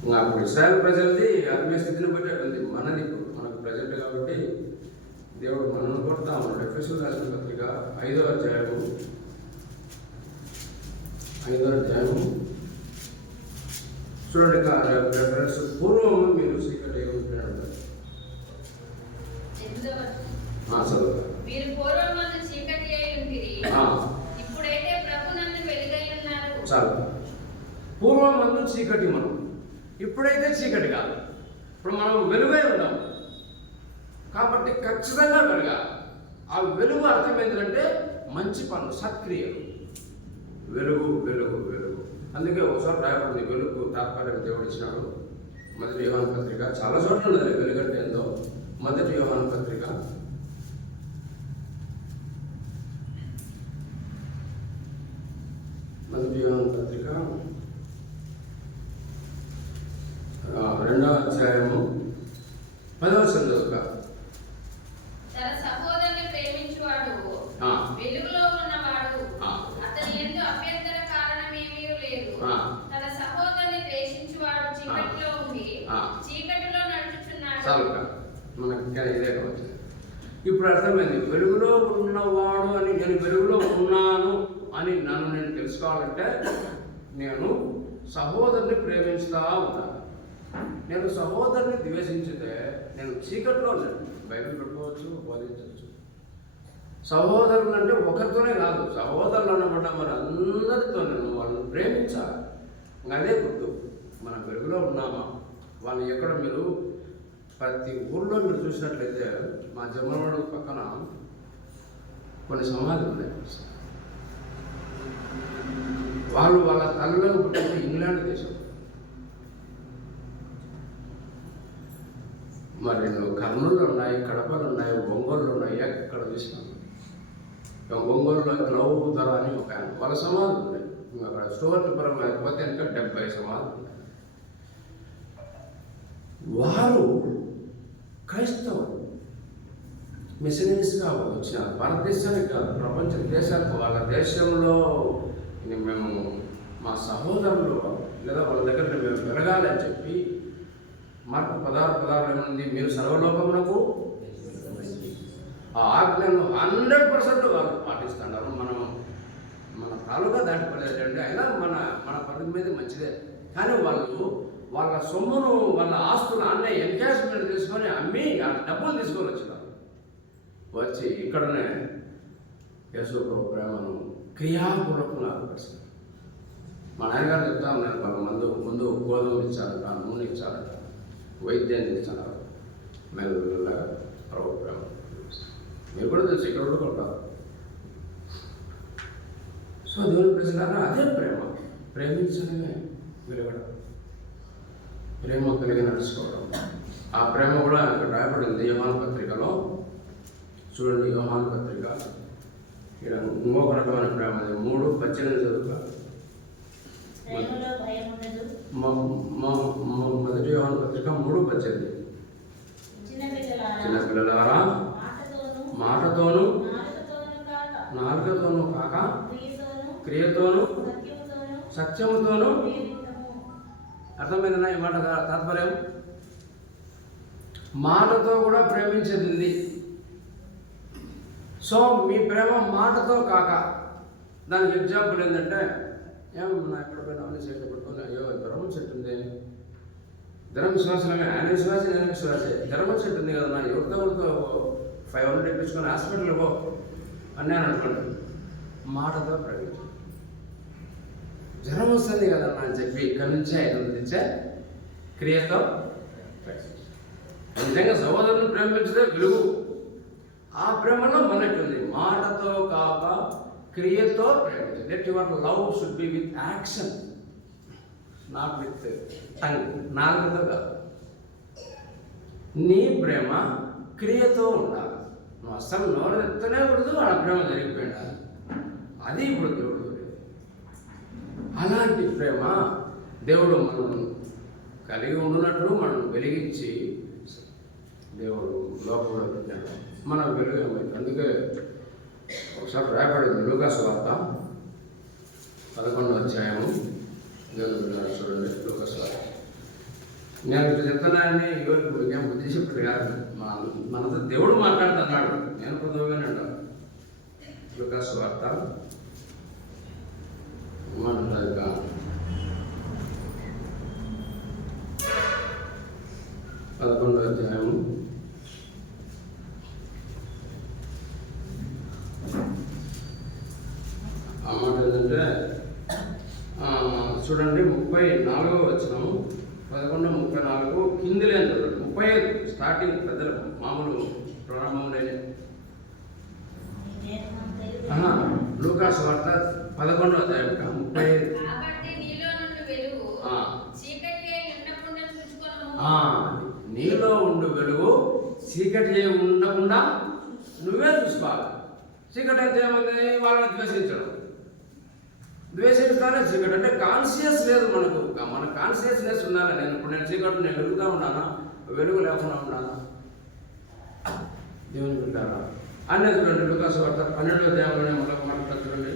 ఇంకా అప్పుడు ఇశ్రాయేల్ ప్రజలది ఆత్మీయ స్థితిని బట్టి ఉంది, మనది ఇప్పుడు మనకు ప్రజెంట్ కాబట్టి దేవుడు మనల్ని కొడతా ఉన్నాడు. ఎఫెసీయులకు రాసిన పత్రిక 5వ అధ్యాయము చూడండి. రెఫరెన్స్ పూర్వం మీరు చీకటి ఉంటున్నాడు. చాలు, పూర్వం మందు చీకటి, మనం ఇప్పుడైతే చీకటి కాదు, ఇప్పుడు మనం వెలుగై ఉన్నాం కాబట్టి ఖచ్చితంగా వెలుగాలి. ఆ వెలుగు అర్థం ఏంటంటే మంచి పనులు, సత్క్రియలు, వెలుగు వెలుగు వెలుగు. అందుకే ఒకసారి రాయబడింది వెలుగు తాత్పర్యం దేవుడు ఇచ్చినాడు. 1 యోహాను పత్రిక, చాలా చోట్ల ఉన్నది వెలుగంటే ఎంతో. 1 యోహాను పత్రిక 2వ అధ్యాయము 10వ వచనం. తన సహోదరుని ప్రేమించువాడు వెలుగులో ఉన్నవాడు, అతని యందు అభ్యంతర కారణమేమీ లేదు. తన సహోదరుని ద్వేషించువాడు చీకటిలో ఉండి చీకటిలో నడుచుచున్నాడు. మనకి ఇదే కావచ్చు. ఇప్పుడు అర్థమైంది, వెలుగులో ఉన్నవాడు అని, నేను వెలుగులో ఉన్నాను అని నన్ను నేను తెలుసుకోవాలంటే నేను సహోదరుని ప్రేమించుతా ఉంటాను. నేను సహోదరుని ద్వేషించితే నేను చీకట్లో బైబిల్ పెట్టుకోవచ్చు, బోధించవచ్చు. సహోదరులు అంటే ఒకరితోనే కాదు, సహోదరులు అనమాట మరి అందరితో నేను వాళ్ళని ప్రేమించాలి. అదే గుర్తు, మనం వెలుగులో ఉన్నామా. వాళ్ళు ఎక్కడ మీరు ప్రతి ఊళ్ళో మీరు చూసినట్లయితే మా జమ్మలవాడ పక్కన కొన్ని సమాధులు ఉన్నాయి. వాళ్ళ తల్లిలో పుట్టింది ఇంగ్లాండ్ దేశం. మరి కర్నూలు ఉన్నాయి, కడపలు ఉన్నాయి, ఒంగోలు ఉన్నాయి. ఎక్కడ చూసినాం ఒంగోలులో గ్లౌ ధర అని ఒక వాళ్ళ సమాధులు ఉన్నాయి. అక్కడ స్టోర్పురం లేకపోతే ఇంకా 70 సమాధులు ఉన్నాయి. వారు క్రైస్తవులు మిషనరీస్గా వచ్చిన భారతదేశానికి కాదు, ప్రపంచ దేశాలకు. వాళ్ళ దేశంలో మేము మా సహోదరులు లేదా వాళ్ళ దగ్గర మేము పెరగాలని చెప్పి మార్కు 16:16 ఏముంది, మీరు సర్వలోకమునకు ఆ ఆజ్ఞను 100% వాళ్ళు పాటిస్తున్నారు. మన తాలూకా దాటిపోలేదండి, అయినా మన పరిధి మీద మంచిదే. కానీ వాళ్ళు వాళ్ళ సొమ్మును, వాళ్ళ ఆస్తులు అన్నీ ఎన్కాష్మెంట్ తీసుకొని అమ్మి ఆ డబ్బులు తీసుకొని వచ్చినారు. వచ్చి ఇక్కడనే యేసు ప్రభు ప్రేమను క్రియాపూర్వకంగా ఆకర్షిస్తారు. మా నాన్నగారు చెప్తా ఉన్నారు, వాళ్ళ ముందు గోధుమలు ఇచ్చారట, నూనె ఇచ్చారట, వైద్యాన్ని ఇచ్చారు. మెల్లగా ప్రభు ప్రేమ మీరు కూడా తెలుసు, ఇక్కడ కూడా కొట్టారు. సో దేవుని ప్రజలారా, అదే ప్రేమ. ప్రేమించడమే వెలుగడం, ప్రేమ కలిగి నడుచుకోవడం. ఆ ప్రేమ కూడా ఇక్కడ రాయబడింది యోహాను పత్రికలో. చూడండి, యోహాను పత్రిక ఇక్కడ ఇంకొక రకమైన ప్రేమ. 3:18 చదువుతారు. మొదటి యోహాను పత్రిక 3:18. చిన్నపిల్లలారా, మాటతోను నాలుకతోనూ కాక క్రియతోను సత్యముతోను. అర్థమైందన్నా ఈ మాట తాత్పర్యం? మాటతో కూడా ప్రేమించేది ఉంది. సో మీ ప్రేమ మాటతో కాక, దానికి ఎగ్జాంపుల్ ఏంటంటే, ఏమన్నా ఎక్కడిపోయినా అన్ని చెట్లు పట్టుకొని, అయ్యో ధర్మం చెట్టు ఉంది, ధర్మ విశ్వాసమే, ఆయన విశ్వాసం నేను విశ్వాసే, ధర్మం చెట్టు ఉంది కదా, నా ఎవరితో 500 ఇప్పించుకొని హాస్పిటల్కి పో అన్నాను అనుకోండి. మాటతో ప్రేమించు. జ్వరం వస్తుంది కదన్నా అని చెప్పి ఇక్కడి నుంచే 500 ఇచ్చే క్రియతో నిజంగా సహోదరుని ప్రేమించదే వెలుగు. ఆ ప్రేమలో మనకుంది. మాటతో కాక క్రియతో ప్రేమించు. Let your love should be with action, not with tongue, నాలుగుతో కాదు. నీ ప్రేమ క్రియతో ఉండాలి. నువ్వు అస్సలు నోరు ఎత్తనే కూడదు, ఆ ప్రేమ జరిగిపోయింది. అది ఇప్పుడు దేవుడు. అలాంటి ప్రేమ దేవుడు మనం కలిగి ఉన్నట్లు మనం వెలిగించి దేవుడు లోపల పెట్టాడు. మనం వెలుగమైంది. అందుకే ఒకసారి రాయబడింది లూకాసు వార్త 11వ అధ్యాయము. దేవుడు చూడండి, లూకాసు వార్త. నేను ఇప్పుడు చెప్తున్నానని ఎవరికి ఏం బుద్ధి చెప్పాడు కాదు, మనతో దేవుడు మాట్లాడుతున్నాడు. నేను పొద్దుగానే అంటాను. లూకాసు వార్త 11వ అధ్యాయము. ఆ మాట ఏంటంటే చూడండి, 34వ వచనము, 11:34 కింది లేదు, 35 స్టార్టింగ్ పెద్దలు మామూలు ప్రారంభం లేని. లూకాసు వార్త 11వ అధ్యాయం 35. నీలో ఉండు వెలుగు చీకటి ఉండకుండా నువ్వే చూసుకోవాలి. చీకటి అంటే ఏముంది? వాళ్ళని ద్వేషించడం. ద్వేషిస్తానే చీకటి అంటే కాన్షియస్ లేదు మనకు. మన కాన్షియస్నెస్ ఉండాలి. నేను చీకటి నేను వెలుగుతా ఉన్నానా, వెలుగు లేకుండా ఉన్నానా? దేవుని బిడ్డారా అన్నీ చూడండి. లూకాసు వార్త 12వ అధ్యాయంలోనే మొదటి మాట చూడండి,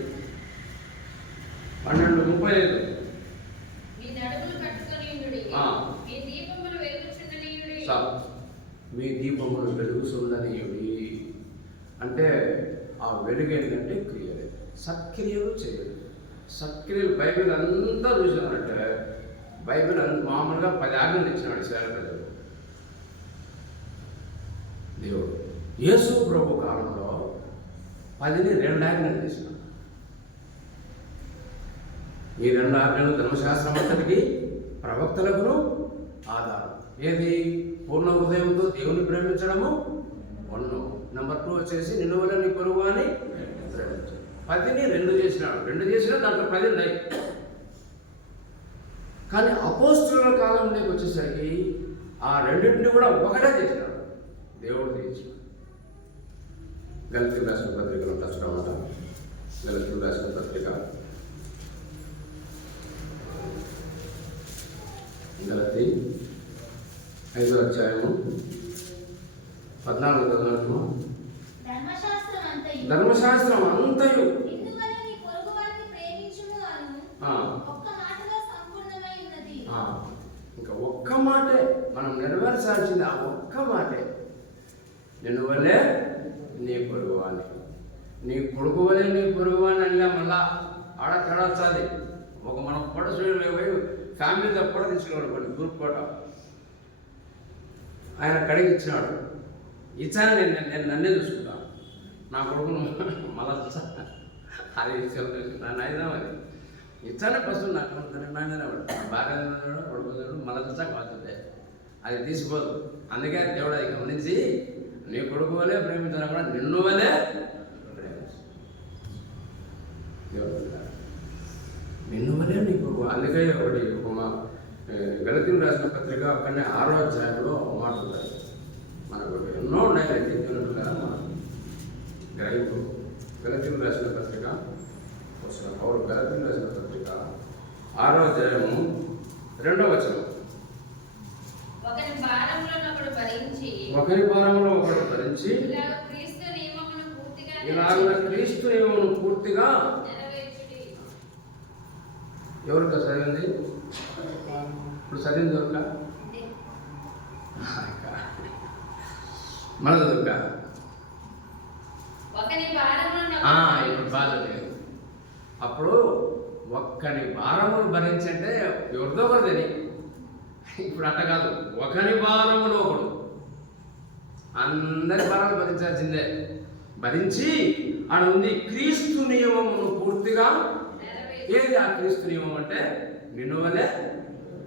12:35. మీ దీపములు వెలుగుచుండనీయుడి. అంటే ఆ వెలుగు ఏంటంటే క్రియలే, సత్క్రియలు చేయదు. సత్క్రియలు బైబిల్ అంతా చూసినారంటే బైబిల్ మామూలుగా 10 ఆజ్ఞలు ఇచ్చినాడు ఇశ్రాయేలు ప్రజలు. దేవుడు యేసు ప్రభు కాలంలో 10ని 2 ఆజ్ఞలు చేసినాడు. ఈ 2 ఆజ్ఞలు ధర్మశాస్త్రం అంతటికి ప్రవక్తలకును ఆధారం. ఏది? పూర్ణ హృదయంతో దేవుని ప్రేమించడము 1. నెంబర్ 2 వచ్చేసి నిన్ను వల్ల నీ పొరుగు అని ప్రేమించడం. 10ని 2 చేసినాడు. 2 చేసినా దాంట్లో 10 ఉన్నాయి. కానీ అపోస్తుల కాలంలోకి వచ్చేసరికి ఆ రెండింటిని కూడా ఒకటే చేసినాడు, దేవుడు చేసినాడు. గలతీయులకు రాసిన పత్రికలో కష్టం అంట. గలతీయులకు రాసిన పత్రిక గలతీ 5వ అధ్యాయము 14వ వచనము. ధర్మశాస్త్రం అంతయు ఇంకా ఒక్క మాటే మనం నెరవేర్చాల్సింది, ఆ ఒక్క మాటే. నిన్ను వల్లే నీ పొరుగు అని, నీ కొడుకు వలే నీ పొరుగు అని అంటే మళ్ళా ఆడ తేడాచాలి. ఒక మనం ఫోటో స్టూడియోలో పోయి ఫ్యామిలీతో ఫోటో తీసుకున్నాడు, కొన్ని గ్రూప్ ఫోటో ఆయన కడిగి ఇచ్చినాడు. ఇచ్చాను నేను నన్నే చూసుకుంటాను, నా కొడుకును మళ్ళా అది నన్ను అయినా అది ఇచ్చానే ఫస్ట్ నాకు నాయన బాగా పడుకున్నాడు, మళ్ళా చూసా కాల్చుంటే అది తీసిపోదు. అందుకే దేవుడు అది గమనించి నీ కొడుకు వలే ప్రేమించినా కూడా నిన్ను వలే ప్రేమించు, నిన్ను వలే నీ కొడుకు. అందుకే ఒకటి గలతీయులకు రాసిన పత్రిక అక్కడనే 6వ అధ్యాయంలో మాట్లాడతారు. మనకు ఎన్నో ఉన్నాయి కదా మనం గ్రహింపు. గలతీయులకు రాసిన పత్రిక పౌలు గలతీయులకు రాసిన పత్రిక 6వ అధ్యాయము 2వ వచనం. ఒకరి భారంలో ఒకడు భరించి ఇలాగ క్రీస్తు నియమమును పూర్తిగా ఎవరికి చదివింది? ఇప్పుడు చదివింది దొరక మన దొరక ఇప్పుడు బాధ లేదు. అప్పుడు ఒక్కని భారములు భరించంటే ఎవరిదో ఒకరిదని. ఇప్పుడు అట్ట కాదు, ఒకని భారములు ఒకడు, అందరి భారాలు భరించాల్సిందే. భరించి ఆడ ఉంది క్రీస్తు నియమమును పూర్తిగా. ఏది ఆ క్రీస్తు నియమం అంటే? నిన్ను వలే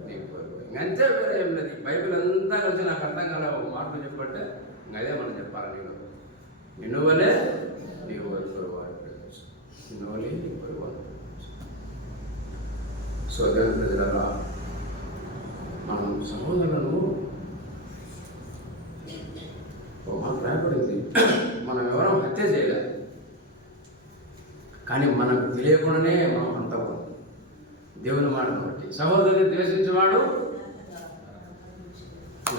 నీ పొరుగు. ఇంకంతే, వేరే ఏం లేదు. బైబిల్ అంతా కలిసి నాకు అర్థం కాలే ఒక మాటలు చెప్పంటే అదే మనం చెప్పాలి. నిన్ను వలే నీ పొరుగు అని ప్రేమించు, నిన్ను వలే నీ పొరుగు అని ప్రేమించు. సో దేవుని ప్రజలారా, మనం సహోదరులను మాకు రాయబడింది, మనం ఎవరో హత్య చేయలేదు, కానీ మనకు తెలియకుండానే మనం అంతకూడదు. దేవుని మాటను బట్టి సహోదరుని ద్వేషించేవాడు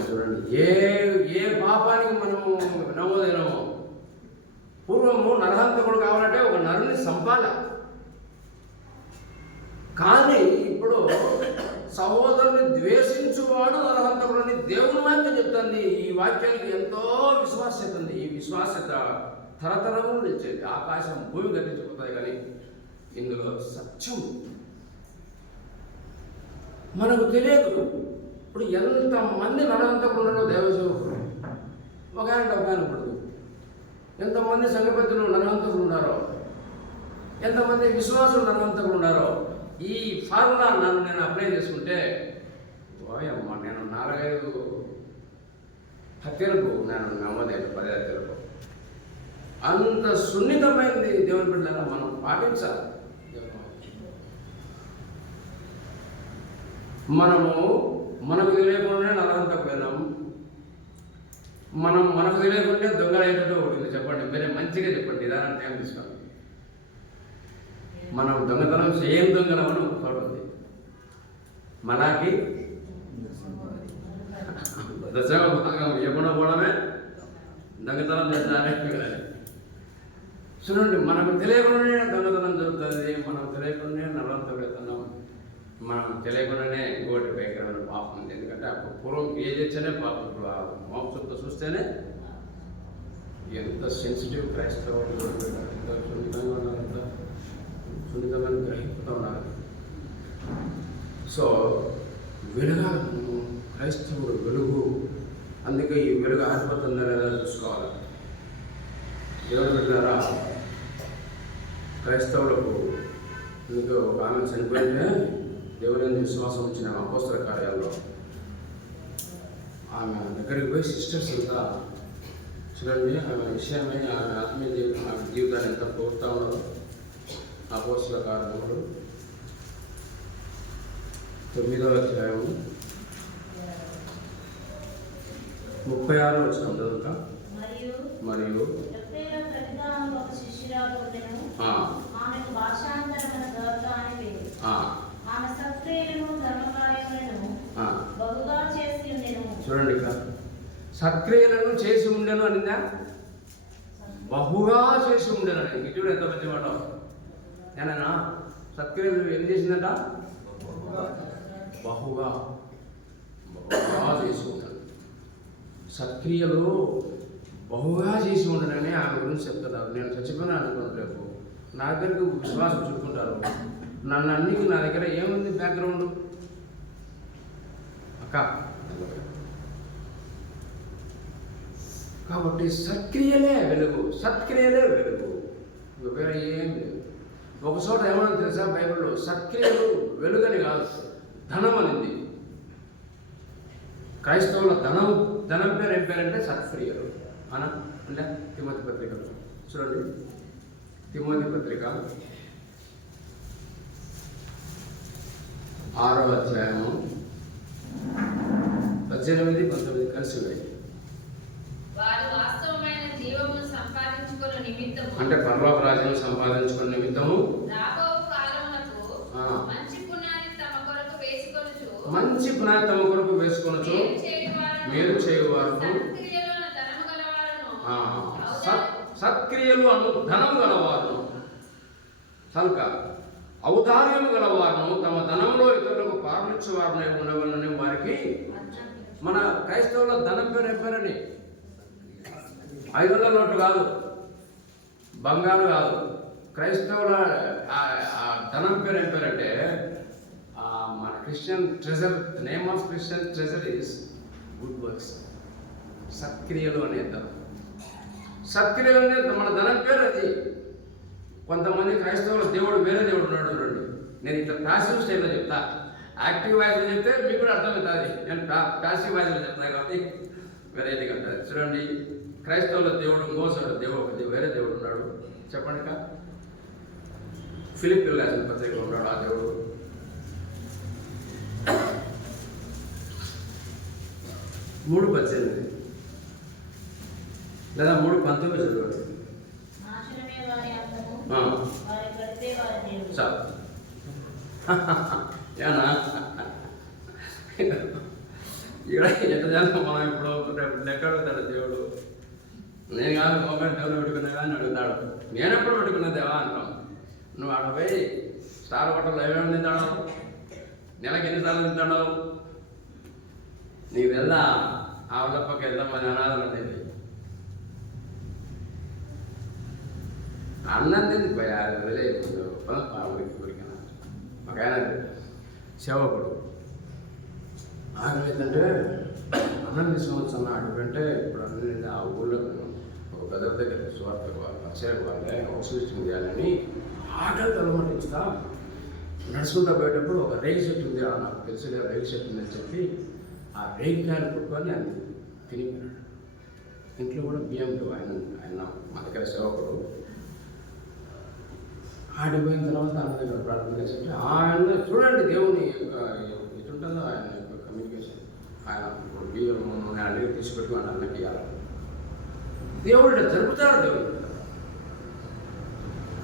చూడండి, ఏ పాపానికి మనము నమోదైనమో. పూర్వము నరహంతకుడు కావాలంటే ఒక నరుని సంపాల, కానీ ఇప్పుడు సహోదరుని ద్వేషించువాడు నరహంతకుడని దేవుని వాక్యం చెప్తుంది. ఈ వాక్యానికి ఎంతో విశ్వాస్యత ఉంది. ఈ విశ్వాస్యత తరతరములు నిలిచేది. ఆకాశం భూమి గతించిపోతాయి, కానీ ఇందులో సత్యం మనకు తెలియదు. ఇప్పుడు ఎంతమంది నరహంతకుడు దేవసేవకుడు, ఒక ఆయన పడదు. ఎంతమంది సంఘపెద్దలు నరహంతకులు ఉన్నారో, ఎంతమంది విశ్వాసులు నరహంతకులు ఉన్నారో. ఈ ఫార్ములా నేను అప్లై చేసుకుంటే ఓయమ్మ, నేను 4-5 హత్యలకు నేను నమ్మలేదు, 10 హత్యలకు. అంత సున్నితమైనది దేవుని బిడ్డలారా, మనం పాటించాలి. మనకు తెలియకుండానే నరహంతకులైనాం, మనకు తెలియకుంటే దొంగలు అయ్యేటట్టు ఒకటి చెప్పండి, మీరే మంచిగా చెప్పండి, ఇదాన్ని టైం తీసుకోండి. మనం దొంగతనం ఏం దొంగలమని ఒకటి మలాకి 10వ భాగం ఇవ్వకుండా పోవడమే దొంగతనం చేస్తారే. చూడండి, మనకు తెలియకుండానే దొంగతనం జరుగుతుంది, మనకు తెలియకుండానే నరవంతం పెడుతున్నాం, మనం తెలియకుండానే ఇంకోటి భయంకరమైన పాపం ఉంది. ఎందుకంటే అప్పుడు పూర్వం ఏ చేస్తేనే పాపం, ఇప్పుడు ఆ మోక్షంతో చూస్తేనే ఎంత సెన్సిటివ్ క్రైస్తవులు, ఎంత సున్నితంగా ఉన్నారు, ఎంత సున్నితమైన గ్రహింపుతో ఉన్నారు. సో వెలుగాలను క్రైస్తవుడు వెలుగు, అందుకే ఈ వెలుగు ఆరిపోతుందా లేదా చూసుకోవాలి. దేవుడు పెట్టారా క్రైస్తవులకు. అందుకే ఒక ఆమె చనిపోయింటే దేవుని విశ్వాసం వచ్చిన అపోస్తల కార్యాల్లో ఆమె దగ్గరికి పోయి సిస్టర్స్ అంతా చూడండి ఆమె విషయమే, ఆమె ఆత్మీయ జీవితం, ఆమె జీవితాన్ని ఎంత కోరుతా ఉన్నారో. అపోస్తల కార్యములు 9వ అధ్యాయము 36వ వచనం చదువుతా. మరియు చూడండి ఇక్కడ సత్క్రియలను చేసి ఉండెను అనిందా, బహుగా చేసి ఉండేను అని. ఇటు ఎంత మంచి మాట ఏనా. సత్క్రియలు ఏం చేసిందట, బహుగా చేసి ఉన్నాడు. సత్క్రియలు బహుగా చేసి ఉండనని ఆమె గురించి చెప్తున్నారు. నేను చచ్చిపోయినా అనుకున్నాను, రేపు నా దగ్గరకు విశ్వాసం చుట్టుకుంటారు, నన్ను అన్నికి నా దగ్గర ఏముంది బ్యాక్గ్రౌండ్ అక్క. కాబట్టి సత్క్రియలే వెలుగు, సత్క్రియలే వెలుగు, వేరే ఏం లేదు. ఒక చోట ఏమన్నా తెలుసా బైబిల్లో, సత్క్రియలు వెలుగని కాదు, ధనం అనింది. క్రైస్తవుల ధనం పేరు ఏం పేరంటే సత్క్రియలు అనా. అంటే తిమోతి పత్రిక చూడండి, తిమోతి పత్రిక 6వ అధ్యాయము 18, 19 కలిసి ఉన్నాయి. అంటే పరలోక రాజ్యం సంపాదించుకున్న నిమిత్తము మంచి పునాది తమ కొరకు వేసుకొనొచ్చు మీరు చేయువారు సత్క్రియలు అను ధనము గలవారు, కనుక ఔదార్యము గలవారును తమ ధనంలో ఇతరులకు పాలించేవారు ఉండవలని వారికి. మన క్రైస్తవుల ధనం పేరు ఏం పేరని, 500 నోట్లు కాదు, బంగారు కాదు. క్రైస్తవుల ధనం పేరు ఏం పేరంటే, మన Christian treasure, name of Christian treasure is good works. సత్క్రియలు అనే ధనం, సత్క్రియలు అనేది మన ధనం పేరు అది. కొంతమంది క్రైస్తవుల దేవుడు వేరే దేవుడు ఉన్నాడు చూడండి. నేను ఇట్లా ప్యాసివ్ స్టైల్లో చెప్తా, యాక్టివ్ వాయిస్లో చెప్తే మీకు కూడా అర్థమవుతుంది. నేను ప్యాసివ్ వాయిస్లో చెప్తాను కాబట్టి వెరైటీగా ఉంటుంది. చూడండి, క్రైస్తవుల దేవుడు మోసడు దేవుడు, వేరే దేవుడు ఉన్నాడు. చెప్పండి కా, ఫిలిప్పీయుల రాసిన పత్రికలో ఉన్నాడు ఆ దేవుడు. మూడు 18 లేదా 3:19 చదవండి. చాలు ఏనా ఇక్కడ ఎంత చేస్తాం మనం. ఇప్పుడు లెక్క అడుగుతాడు దేవుడు. నేను కాదు మొబైల్ దేవుడు పెట్టుకున్నా కానీ అడుగుతాడు. నేను ఎప్పుడు పెట్టుకున్నా దేవా అంటాం. నువ్వు ఆడపోయి స్టార్ హోటల్లో ఏమేమి తింటాడు, నెలకి ఎన్నిసార్లు తింటాడు, నీకు తెల్దా ఆ వాళ్ళప్పకి ఎంతమంది అనాథలు ఉండేది. అన్నం తింది వదిలే ఊరికి ఒక ఆయన సేవకుడు. ఆకలిందంటే అన్నం తీసుకోవచ్చు అన్న అడుగుంటే ఇప్పుడు అన్ని ఆ ఊళ్ళో ఒక గదవ దగ్గర స్వార్థకు వాళ్ళు పరిచయకు వాళ్ళే ఆక్సిజన్ చేయాలని ఆకలి తలమటిస్తా నడుచుకుంటా పోయేటప్పుడు ఒక రేగి చెట్టు ఉంది, నాకు తెలిసి రేగి చెట్టు ఉందని చెప్పి ఆ రేగి కాయలు పుట్టుకొని అది తినిపోయినాడు. ఇంట్లో కూడా బియ్యంతో ఆయన మా దగ్గర సేవకుడు. ఆడిపోయిన తర్వాత అన్న దగ్గర ప్రార్థన చేసి ఆయన చూడండి దేవుని యొక్క ఎటుంటుందో ఆయన యొక్క కమ్యూనికేషన్. ఆయన బియ్యం అడిగి తీసుకెట్టుకుని అన్నకి ఇవ్వాలి. దేవుడు జరుపుతాడు. దేవుడు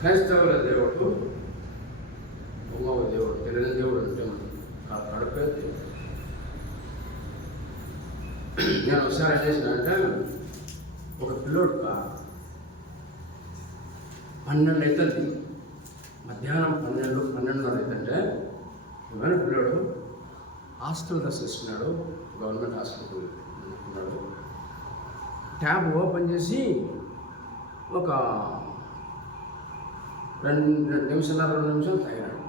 క్రైస్తవుల దేవుడు దేవుడు తెలియని దేవుడు అంటే మనం కడపేది. నేను ఒకసారి ఏం చేసిన అంటే, ఒక పిల్లోడు 12 అవుతుంది, మధ్యాహ్నం 12:30 అవుతుంటే ఏమైనా పిల్లోడు హాస్టల్ డ్రెస్ వేసుకున్నాడు, గవర్నమెంట్ హాస్టల్కి ఉన్నాడు. ట్యాబ్ ఓపెన్ చేసి ఒక 2 నిమిషాలు తాగినాడు.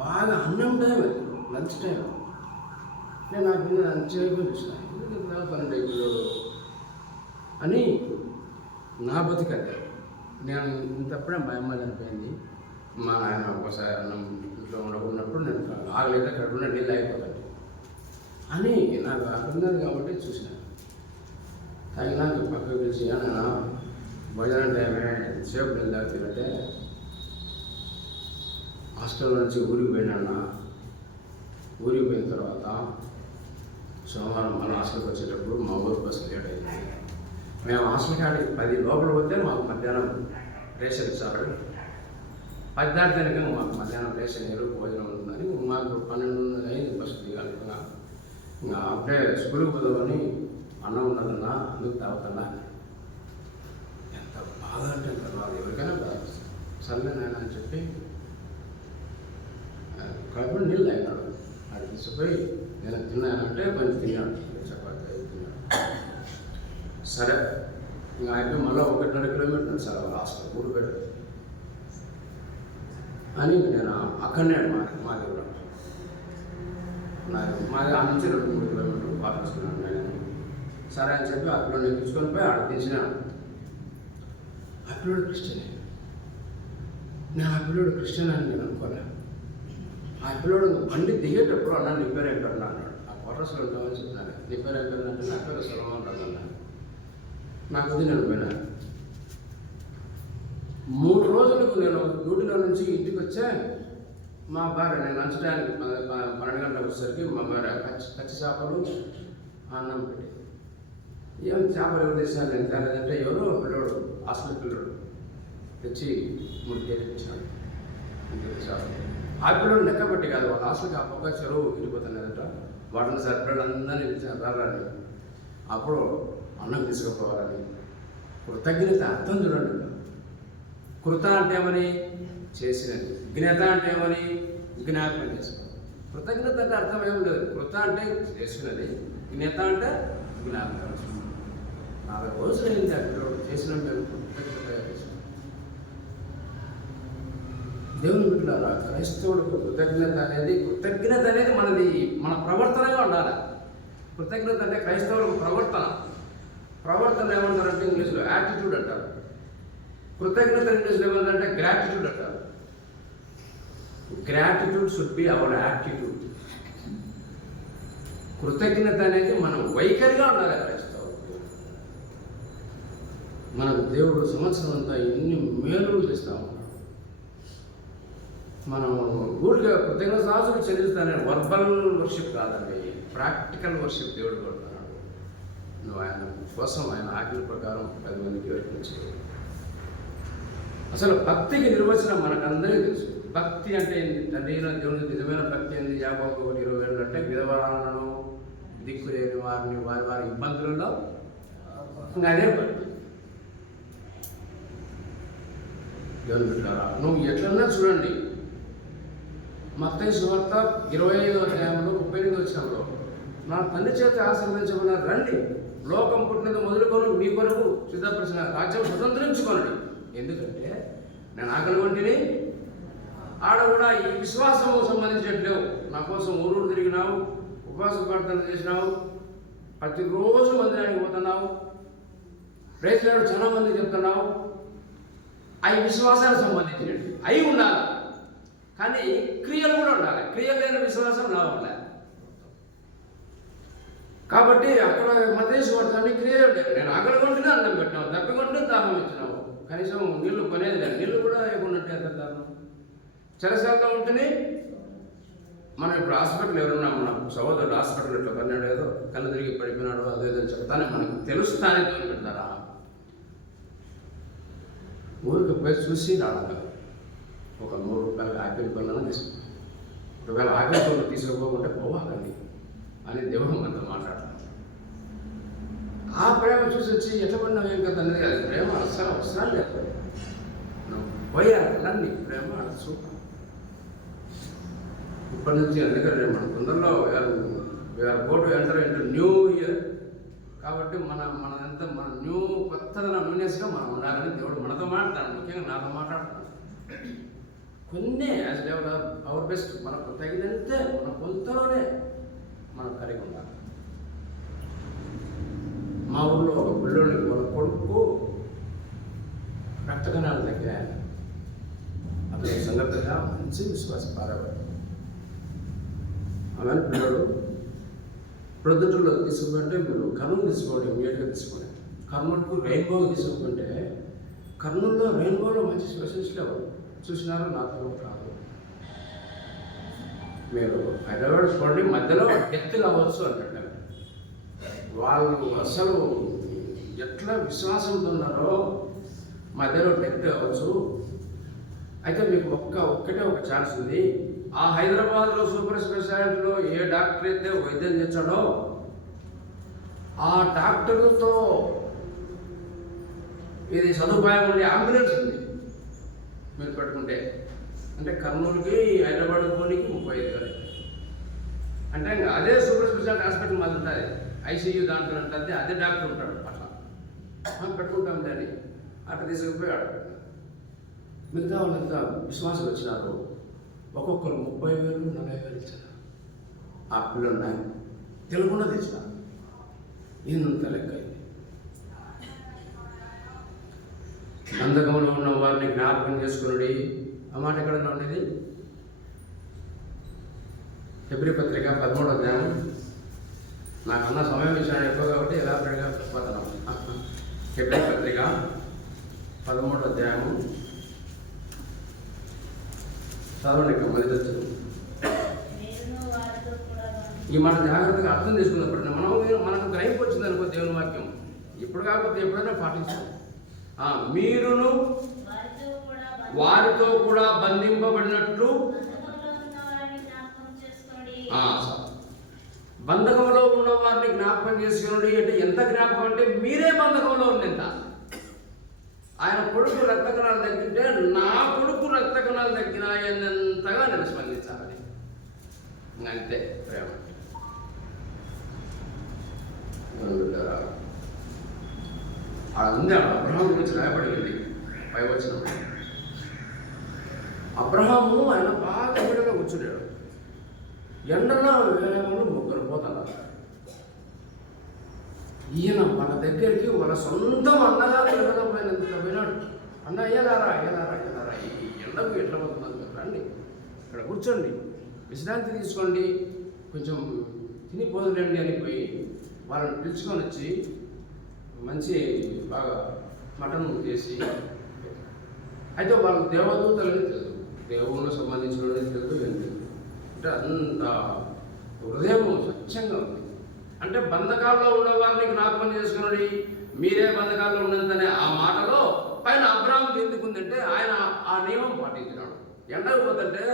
బాగా అన్నం టైం అది, లంచ్ టైం. నేను నాకు అంతసేపు చూసిన 12 అయిపోయాడు అని నా బతికది. నేను ఇంతప్పుడే మా అమ్మ చనిపోయింది. మా నాయన ఒకసారి అన్నం ఇంట్లో ఉన్నప్పుడు నేను 6 లీటర్ కడుపున నీళ్ళు అయిపోతాను అని నాకు అర్థం కాబట్టి చూసిన. తాగినాక పక్కకు పిలిచి నాన్న భోజనం టైమే సేపు నీళ్ళు తాగుతుందంటే హాస్టల్ నుంచి ఊరికి పోయినా. ఊరికి పోయిన తర్వాత సోమవారం మన హాస్టల్కి వచ్చేటప్పుడు మా ఊరు బస్సు లేట్ అయింది. మేము హాస్టల్ కాడికి 10 లోపల పోతే మాకు మధ్యాహ్నం రేషన్ ఇచ్చారు. 10 దాటిదానిక మాకు మధ్యాహ్నం రేషన్ ఏరు భోజనం ఉంటుందని మాకు 12 అయింది బస్సు దిగాలి. ఇంకా అప్పుడే స్కూల్కి పోదామని అన్నం ఉన్నదన్నా అందుకు తాగుతున్నా. ఎంత బాధ అంటే తర్వాత ఎవరికైనా బాధ సర్లే నాయన అని చెప్పి కడుపులో నీళ్ళు తాగినాడు. అది తీసుకుపోయి నేను తిన్నానంటే కొంచెం తిన్నాడు, చపాతి తిన్నాడు. సరే ఇంకా అయిపోయి మళ్ళీ 1.5 కిలోమీటర్ సార్ లాస్ట్ ఊరుపేట అని నేను అక్కడనే మాది కూడా మాది ఆ నుంచి 2-3 కిలోమీటర్లు పాటిస్తున్నాను. నేను సరే అని చెప్పి అక్కడ నేను తీసుకొని పోయి ఆడ తీసినాను. ఆ పిల్లడు క్రిస్టియన్. నేను ఆ పిల్లడు క్రిస్టియన్ అని నేను అనుకోలే. ఆ పిల్లడు బండి దిగేటప్పుడు అన్న నీ పేరు ఏం పెట్టినా అన్నాడు. ఆ క్వార్టర్స్లో ఉంటామని చెప్పినాను. నీ పేరు ఏం పెట్టినంటే నా పేరు సులభం అన్నాడు. నాకు అది నేను పోయినాను. 3 రోజులకు నేను డ్యూటీలో నుంచి ఇంటికి వచ్చే మా భార్య నేను లంచ్ టైంకి 12 గంటలకు వచ్చేసరికి మా భార్య పచ్చి చేపలు అన్నం పెట్టి ఏం చేపలు ఎవరు తెచ్చాను నేను తేలేదంటే ఎవరో పిల్లడు హాస్టల్ పిల్లడు తెచ్చి 3 కేజీలు ఇచ్చాడు. ఆ పిల్లడు లెక్క పెట్టి కాదు, వాళ్ళ హాస్టల్కి ఆ పక్క చెరువు విరిగిపోతున్నాడట. వాటిని సరిపడా అందరినీ పిలిచాను రాలని. అప్పుడు అన్నం తీసుకుపోవాలని. కృతజ్ఞత అర్థం చూడండి. కృత అంటే ఏమని చేసినది, జ్ఞత అంటే ఏమని జ్ఞాపకం చేసుకోవాలి. కృతజ్ఞత అంటే అర్థం ఏమి లేదు. కృత అంటే చేసినది, జ్ఞత అంటే జ్ఞాపకం. 40 రోజులు అయింది అక్కడ చేసిన మేము కృతజ్ఞతగా చేసాం. దేవుని బిడ్డలారా, క్రైస్తవుడికి కృతజ్ఞత అనేది మనది, మన ప్రవర్తనగా ఉండాలి. కృతజ్ఞత అంటే క్రైస్తవులకు ప్రవర్తన ఏమంటారంటే ఇంగ్లీష్లో యాటిట్యూడ్ అంటారు. కృతజ్ఞత ఇంగ్లీష్లో ఏమంటారంటే గ్రాటిట్యూడ్ అంటారు. Gratitude should be our attitude. కృతజ్ఞత అనేది మనం వైఖరిగా ఉండాలి. క్రైస్తవులు మనకు దేవుడు సంవత్సరం అంతా ఎన్ని మేలులు చేస్తూ ఉన్నాడు. మనం ఊరిగా కృతజ్ఞత సాహసులు చెల్లిస్తానని వర్బల్ వర్షిప్ కాదండి, ప్రాక్టికల్ వర్షిప్ దేవుడు కొడుతున్నాడు. నువ్వు ఆయన కోసం ఆయన ఆజ్ఞ ప్రకారం 10 మందికి చేయాలి. అసలు భక్తికి నిర్వచనం మనకందరికీ తెలుసు. భక్తి అంటే తండ్రి దేవుని నిజమైన భక్తి ఏంది? యాకోబు 1:27 అంటే విధవరాలను దిక్కులేని వారిని వారి ఇబ్బందులలో ఇంకా అదే భక్తి. దేవుని బిడ్డలారా, నువ్వు ఎట్లన్నా చూడండి. మత్తయి సువార్త 25వ అధ్యాయంలో 38వ వచనంలో నా తండ్రి చేత ఆశీర్వదించమన్న రండి, లోకం పుట్టినది మొదలుకొని మీ కొరకు సిద్ధపరిచిన రాజ్యం స్వతంత్రించుకోనండి. ఎందుకంటే నేను ఆకలి వంటిని ఆడ కూడా ఈ విశ్వాసము సంబంధించట్లేవు. నా కోసం ఊరూరు తిరిగినావు, ఉపవాస ప్రార్థన చేసినావు, ప్రతిరోజు మందిరానికి పోతున్నావు, రైతులు చాలా మంది చెప్తున్నావు. అవి విశ్వాసానికి సంబంధించినట్టు అవి ఉండాలి, కానీ క్రియలు కూడా ఉండాలి. క్రియలు లేని విశ్వాసం లాభం లేదు. కాబట్టి అక్కడ మత్తయి సువార్తని క్రియలు ఉండేవి. నేను ఆకలి కొంటేనే అన్నం పెట్టినావు, తప్పికొంటే దాహం ఇచ్చినావు, కనీసం నీళ్లు కొనేది లేదు, నీళ్ళు కూడా వేయకున్నట్టు ఎంత దాహం. చెరసాల్లో ఉంటేనే మనం ఇప్పుడు హాస్పిటల్ ఎవరున్నా మన సహోదరుడు హాస్పిటల్ ఇట్లా పడినాడు, ఏదో కళ్ళు తిరిగి పడిపోయినాడు, అదేదో చెప్తానే మనకు తెలుస్తానే తోని పెడతారా? ఊరికి పోయి చూసి రావాలి. ఒక 3 రూపాయలు ఆపిల్ పళ్ళను తీసుకుంటాం. ఒకవేళ ఆపిల్ పళ్ళు తీసుకోకపోతే పోవాలండి అని దేవుడు మనతో మాట్లాడతాం. ఆ ప్రేమ చూసి వచ్చి ఎట్లా పడినావు ఏం కదా అనేది కాదు. ప్రేమ అసలు అవసరాలు లేదు. నువ్వు పోయాలి ప్రేమ సూపర్. ఇప్పటి నుంచి ఎందుకంటే మన తొందరలో go to enter into new year కాబట్టి మనదంతా మన కొత్తదనం న్యూనెస్గా మనం ఉండాలని దేవుడు మనతో మాట్లాడతాడు, ముఖ్యంగా నాతో మాట్లాడుతున్నాడు. కొన్ని యాజ్ డెవలప్ అవర్ బెస్ట్, మనకు తగినంతే మన కొంతలోనే మనం కలిగి ఉండాలి. మా ఊళ్ళో ఒక పిల్లోడికి వాళ్ళ కొడుకు రక్త కణాలు తగ్గాయి. అతని సంగతిగా మంచి విశ్వాసం పారేవాడు. ఆమె పిల్లడు ప్రొద్దుటలో తీసుకుంటే మీరు కర్నూలు తీసుకోండి, ఇమీడియట్గా తీసుకోండి. కర్నూలుకు రెయిన్బో తీసుకుంటే కర్నూలులో రెయిన్బోలో మంచి స్పెషలిస్ట్ ఎవరు చూసినారో నాతో కాదు. మీరు హైదరాబాద్ చూడండి, మధ్యలో డెత్ కావచ్చు అంటాడు. వాళ్ళు అసలు ఎట్లా విశ్వాసంతో ఉన్నారో మధ్యలో డెత్ కావచ్చు. అయితే మీకు ఒక్కటే ఒక ఛాన్స్ ఉంది. ఆ హైదరాబాద్లో సూపర్ స్పెషాలిటీలో ఏ డాక్టర్ అయితే వైద్యం చేశాడో ఆ డాక్టర్లతో ఇది సదుపాయం ఉండే అంబులెన్స్ ఉంది మీరు పెట్టుకుంటే. అంటే కర్నూలుకి హైదరాబాద్ పోనీకి 35,000. అంటే అదే సూపర్ స్పెషాలిటీ హాస్పిటల్ మాది ఉంటుంది, ఐసీయూ దాంట్లో ఉంటుంది, అదే డాక్టర్ ఉంటాడు. అట్లా పెట్టుకుంటాం దాన్ని. అట్లా తీసుకుపోయి ఆడుకుంటాం. మిగతా వాళ్ళంతా విశ్వాసం వచ్చినారు. ఒక్కొక్కరు 30,000, 40,000 ఇచ్చారు. ఆ పిల్లలు తెలుగులో తెచ్చినారు. ఈయనంత లెక్క అయింది. బంధకంలో ఉన్న వారిని జ్ఞాపకం చేసుకుని, ఆ మాట ఎక్కడన్నా ఉండేది? హెబ్రీ పత్రిక 13వ అధ్యాయం. నాకన్నా సమయం విషయాన్ని ఎక్కువ కాబట్టి ఎలాబరేట్గా పోతున్నాం. హెబ్రీ పత్రిక 13వ అధ్యాయము చదవండి. మొదటి వచ్చింది ఈ మాట జాగ్రత్తగా అర్థం చేసుకున్నప్పుడు మనకు గ్రహింపు వచ్చింది అనుకో దేవుని వాక్యం. ఇప్పుడు కాకపోతే ఎప్పుడైనా పాటించాలి. మీరును వారితో కూడా బంధింపబడినట్లు బంధకంలో ఉన్న వారిని జ్ఞాపకం చేసుకోండి. అంటే ఎంత జ్ఞాపకం అంటే మీరే బంధకంలో ఉన్నంత. ఆయన కొడుకు రక్త కణాలు తగ్గింటే నా కొడుకు రక్త కణాలు తగ్గినాయన్నంతగా నేను స్పందించాలని. అంతే ప్రేమ. ఉంది అబ్రహాం గురించి రాయబడింది పై వచ్చిన. అబ్రహాము ఆయన బాగా విడగా కూర్చున్నాడు. ఎండలో వేరే వాళ్ళు 3 పోతున్నారు. ఈయన వాళ్ళ దగ్గరికి వాళ్ళ సొంతం అన్నగా పోయినంత పోయినాడు. అన్న అయ్యలారా ఈ ఎండకు ఎట్లా పోతున్నారు మీరు రండి, ఇక్కడ కూర్చోండి, విశ్రాంతి తీసుకోండి, కొంచెం తినిపోదులేండి అని పోయి వాళ్ళని పిలుచుకొని వచ్చి మంచి బాగా మటన్ చేసి. అయితే వాళ్ళకు దేవదూతలని తెలుసు, దేవుళ్ళకు సంబంధించిన తెలుసు, ఏం తెలుసు. అంటే అంత హృదయం స్వచ్ఛంగా ఉంది. అంటే బంధకాల్లో ఉన్న వారిని జ్ఞాపకం చేసుకుని మీరే బంధకాల్లో ఉన్నంతనే ఆ మాటలో పైన అబ్రాహాము ఎందుకు ఉందంటే ఆయన ఆ నియమం పాటించినాడు. ఎండకు పోతుంటే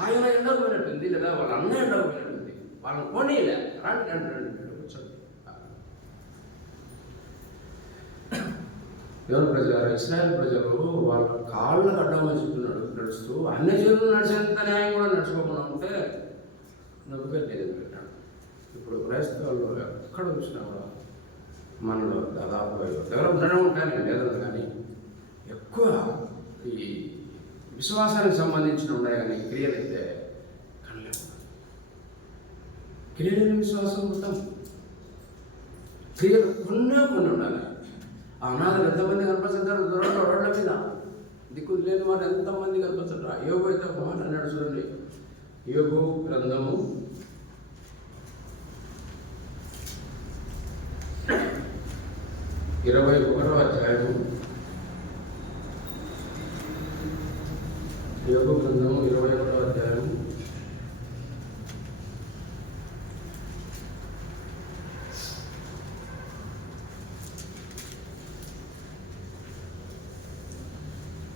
ఆయన ఎండకు పోయినట్టుంది, లేదా వాళ్ళ అన్న ఎండకు పోయినట్టుంది. వాళ్ళని పోనీలే, రండి కూర్చోండి. దేవుని ప్రజలు, ఇశ్రాయేల్ ప్రజలు వాళ్ళ కాళ్ళకు అడ్డం చెప్తున్నాడు నడుస్తూ, అన్ని జనులు నడిచేంత న్యాయం కూడా నడుచుకోకుండా ఉంటే నవ్వుకట్లేదు పెట్టాడు. ఇప్పుడు క్రైస్తవులు ఎక్కడ చూసినా కూడా మనలో దాదాపు దగ్గర ఉండడం ఉంటాను లేదని, కానీ ఎక్కువ ఈ విశ్వాసానికి సంబంధించిన ఉన్నాయి. కానీ క్రియలు అయితే కనలేము. క్రియలేని విశ్వాసం మొత్తం. క్రియలు కొన్ని ఉండాలి. ఆ అనాథలు ఎంతమంది కనిపిస్తుంటారు రోడ్ల మీద, దిక్కు లేని వారు ఎంతమంది కనిపిస్తుంటారు. యోగు అయితే ఒక మాట అన్నాడు చూడండి. యోగు గ్రంథము 21వ అధ్యాయము. యోగు గ్రంథము 21వ అధ్యాయము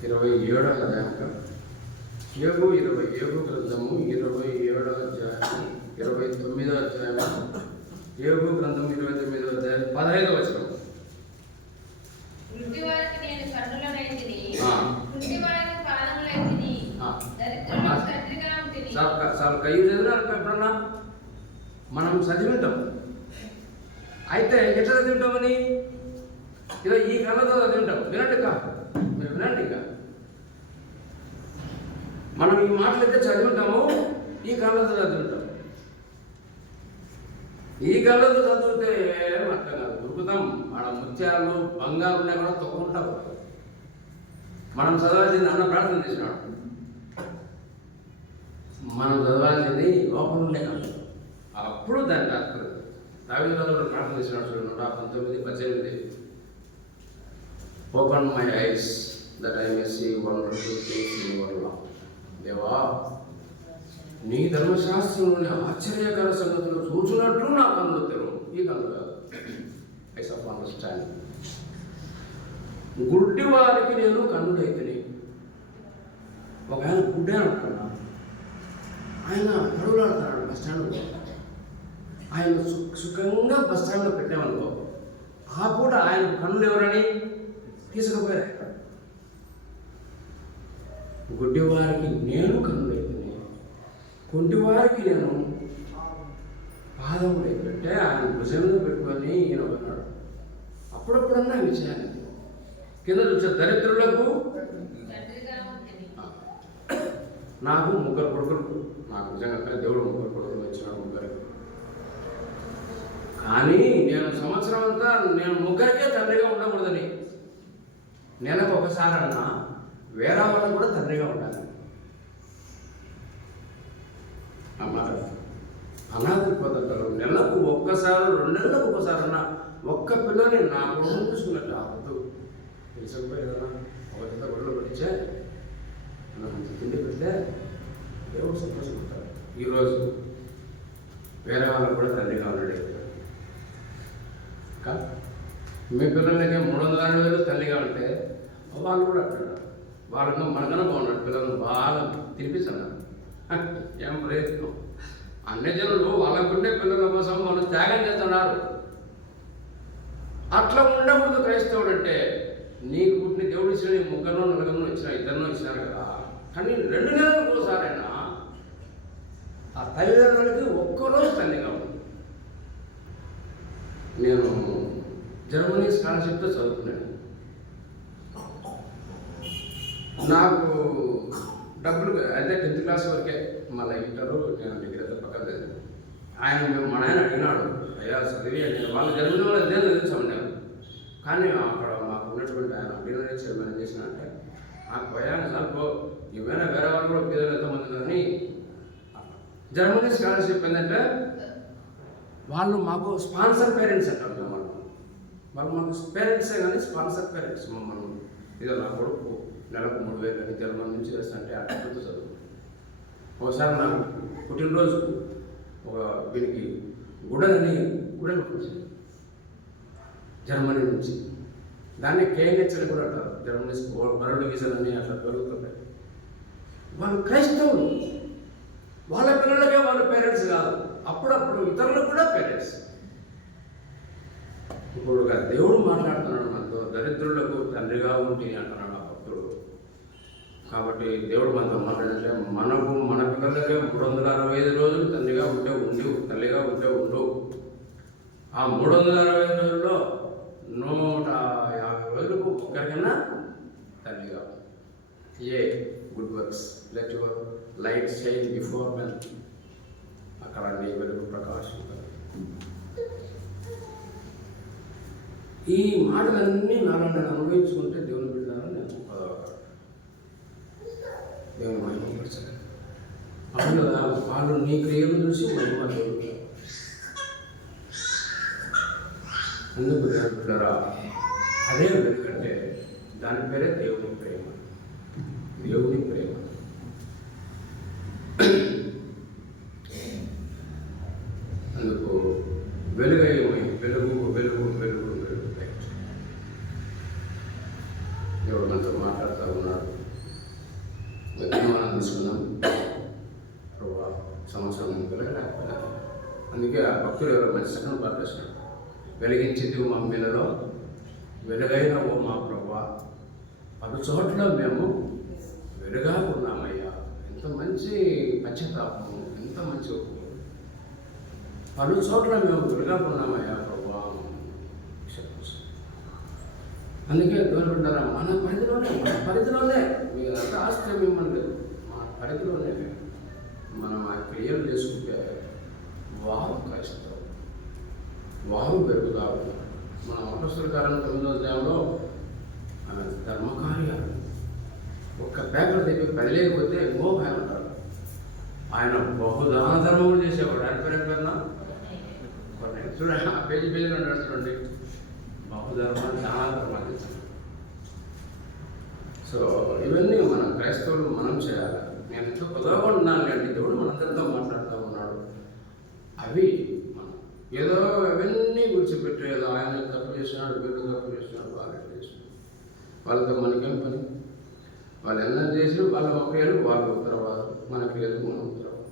27వ అధ్యాయం. యోగు గ్రంథము 27వ అధ్యాయం 29వ అధ్యాయం. యోగు గ్రంథం 29వ అధ్యాయం 15వ వచనం. చాలా కయ్యి చదివినారు ఎప్పుడన్నా మనం చదివింటాం. అయితే ఎట్లా చదివింటామని ఇలా ఈ కళ్ళతో చదివింటాం. వినండి కాదు, మీరు వినండి. ఇక మనం ఈ మాటలు అయితే చదివింటాము, ఈ కళ్ళతో చదివింటాం. ఈ కళ్ళతో చదివితే అర్థం కాదు, దొరుకుతాం. ఆడ ముత్యాలు బంగారు ఉన్నాయి కూడా తొక్కుంటాం. మనం చదవాల్సింది అన్న ప్రార్థన చేసినాడు, మనం చదవాల్సింది లోపల ఉండే కళ్ళు. అప్పుడు దాన్ని అర్థం దావీదు గారు ప్రార్థన చేసినాడు చూడండి, 19:18. Open my eyes that I may see wonderful things in your law. దేవా, నీ ధర్మశాస్త్రంలోని ఆశ్చర్యకర సంగతులు చూసినట్లు నా కన్నులు తెరువు. ఈ కన్ను కాదు, ఐస్ ఆఫ్ అండర్స్టాండింగ్. గుడ్డి వారికి నేను కన్నుడైతిని. ఒక ఆయన గుడ్డే అంటున్నా, ఆయన నడువులాడుతున్నాడు బస్ స్టాండ్లో. ఆయన సుఖంగా బస్ స్టాండ్లో పెట్టామనుకో, ఆ పూట ఆయన కన్నులు ఎవరని తీసుకుపోయారు. గుడ్డివారికి నేను కన్నులైతిని, కుంటివారికి నేను పాదములు పెట్టే ఆయన భుజంలో పెట్టుకొని ఈయన ఉన్నాడు. అప్పుడప్పుడన్నా విషయాన్ని కింద చూసే దరిద్రులకు నాకు 3 కొడుకులు. నాకు నిజంగా దేవుడు 3 కొడుకులు ఇచ్చినాడు, 3. కానీ నేను సంవత్సరం అంతా నేను 3కే తండ్రిగా ఉండకూడదని, నెలకు ఒకసారన్నా వేరే వాళ్ళకు కూడా తండ్రిగా ఉండాలి. అన్నమాట అనాథిపోతారు. నెలకు ఒక్కసారి 2 నెలలకు ఒకసారన్నా ఒక్క పిల్లని నా కొడుకు చూసుకున్నట్టు అవద్దు. తెలిసిపోయి కదా, ఒక జత గొడవలు పట్టించే మంచి తిండి పెడితే దేవుడు సంతోషపడతారు. ఈరోజు వేరే వాళ్ళకు కూడా తండ్రిగా ఉన్నాడు. మీ పిల్లలకి 360,000 తల్లిగా ఉంటే వాళ్ళు కూడా అంటారు, వాళ్ళకు మనకన్నా బాగున్నాడు. పిల్లలను బాగా తినిపిస్తున్నారు. ఏం ప్రయత్నం. అన్ని జనులు వాళ్ళకుండే పిల్లల కోసం వాళ్ళు త్యాగం చేస్తున్నారు. అట్లా ఉండకూడదు క్రైస్తవుడు అంటే. నీకు పుట్టిన దేవుడు ఇచ్చిన 3 4 ఇచ్చిన 2 ఇచ్చినారు కదా, కానీ 2 నెలలకు ఒకసారైనా ఆ తల్లిదండ్రులకి ఒక్కరోజు తల్లిగా ఉంది. నేను జర్మనీ స్కాలర్షిప్తో చదువుకున్నాను. నాకు డబ్బులు అయితే 10th క్లాస్ వరకే, మళ్ళీ ఇంటరు నేను డిగ్రీ పక్కన చదివాను. మా నాయన అడిగినాడు, అయ్యా చదివి నేను వాళ్ళ జర్మనీ వాళ్ళు అదే చదివించామన్నాను. కానీ అక్కడ మాకు ఉన్నటువంటి ఆయన అడిగిన చైర్మన్ చేసిన అంటే నాకు భయాన్ని సార్కో ఏమైనా వేరే వాళ్ళు కూడా పేదలు ఎంతమంది కానీ జర్మనీ స్కాలర్షిప్ ఏంటంటే వాళ్ళు మాకు స్పాన్సర్ పేరెంట్స్ అంటారు. వాళ్ళు మాకు పేరెంట్సే కానీ స్పాన్సర్ పేరెంట్స్. మమ్మల్ని ఇదో నా కొడుకు నెలకు 3,000 కానీ జర్మనీ నుంచి వేస్తుంటే ఆ డబ్బులతో చదువు. ఒకసారి నాకు పుట్టినరోజు ఒక వీనికి గుడలు వచ్చింది జర్మనీ నుంచి. దాన్ని KNH అని కూడా అంటారు. జర్మనీ బరుడు వీసలని అట్లా దొరుకుతున్నాయి. వాళ్ళు క్రైస్తవులు, వాళ్ళ పిల్లలకే వాళ్ళు పేరెంట్స్ కాదు, అప్పుడప్పుడు ఇతరులకు కూడా పేరెంట్స్. ఇప్పుడు దేవుడు మాట్లాడుతున్నాడు మనతో, దరిద్రులకు తండ్రిగా ఉండి అంటున్నాడు ఆ భక్తుడు. కాబట్టి దేవుడు మనతో మాట్లాడితే మన పిల్లలకే 365 రోజులు తండ్రిగా ఉంటే ఉండు, తల్లిగా ఉంటే ఉండు. ఆ 365 రోజుల్లో 150 రోజులకు ఒక్కరికైనా తల్లిగా. Good works let your light shine before men. అక్కడ నీ వెలుగు ప్రకాశం. ఈ మాటలన్నీ నాలో నేను అనుభవించుకుంటే దేవుని బిడ్డలని నేను దేవుని మహిమపరచాలి. అవును కదా, వాళ్ళు నీ క్రియలు చూసి మహిమ దేవుడు. ఎందుకు దేవుడురా అదే ఎందుకంటే దాని పేరే దేవుని ప్రేమ. దేవుని ప్రేమ. అందుకు వెలుగయ్యమై వెలుగు వెలుగు వెలుగు వెలుగు దేవుడు మనతో మాట్లాడుతూ ఉన్నాడు. మనం తీసుకున్నాం సంవత్సరం లేకపోయినా. అందుకే ఆ భక్తులు ఎవరో మంచి సగం ప్రార్థిస్తున్నాడు, వెలిగించింది మా పిల్లలో వెలుగైన ఓ మా ప్రభువా, 10 చోట్ల మేము వెలుగా ఉన్నామయ్యా. ఎంత మంచి పశ్చాత్తాపము, ఎంత మంచి 10 చోట్ల మేము వెలుగా ఉన్నామయ్యా ప్రభువా. అందుకే దూరపడ్డారా మన పరిధిలోనే మీకు అంత ఆశ్చర్యం ఇవ్వండి లేదు, మన పరిధిలోనే మనం ఆ క్రియలు చేసుకుంటే వాహు క్రైస్తవం వాహు పెరుగుతా ఉంటాం. మన అపొస్తలుల కార్యం 9వ అధ్యాయంలో ధర్మకార్యాలు ఒక్క పేపర్ దగ్గర 10 లేకపోతే మోహాయి ఉంటారు. ఆయన బహుదాన ధర్మములు చేసేవాడు. ఆయన పేరు పేరునా చూడండి, ఆ పేజీలో ఉంటాడు చూడండి, బహుధర్మాలు చాలా ధర్మాలు. సో ఇవన్నీ మన క్రైస్తవులు మనం చేయాలి. నేను ఎంతో కొద్దిగా ఉన్నాను అంటే దేవుడు మనందరితో మాట్లాడుతూ ఉన్నాడు. అవి మనం ఏదో అవన్నీ విడిచిపెట్టి ఏదో ఆయన తప్పు చేసినాడు, వీళ్ళు తప్పు చేసినాడు, వాళ్ళు చేసినాడు, వాళ్ళతో మనకేం పని? వాళ్ళు ఎలా చేసి వాళ్ళ క్రియలు వాళ్ళు తర్వాత మన క్రియలు మనం తర్వాత.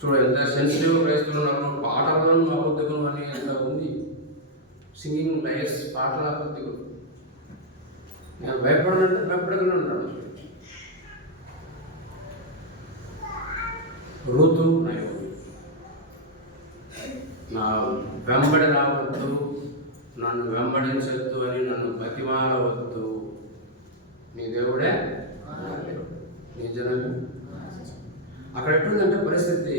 చూడ ఎంత సెన్సిటివ్ క్రైస్తవులు ఉన్నారు. పాటల్లోనూ అబద్ధం అని ఎంత ఉంది. సింగింగ్ లైర్స్, పాటల అబద్ధం. నేను భయపడనంటే భయపడకుండా ఉంటాను. ఋతు నయోమి నా వెంబడి రావద్దు, నన్ను వెంబడించద్దు అని నన్ను బతిమాలవద్దు. నీ దేవుడే నీ జనమే. అక్కడ ఎట్టుందంటే పరిస్థితి,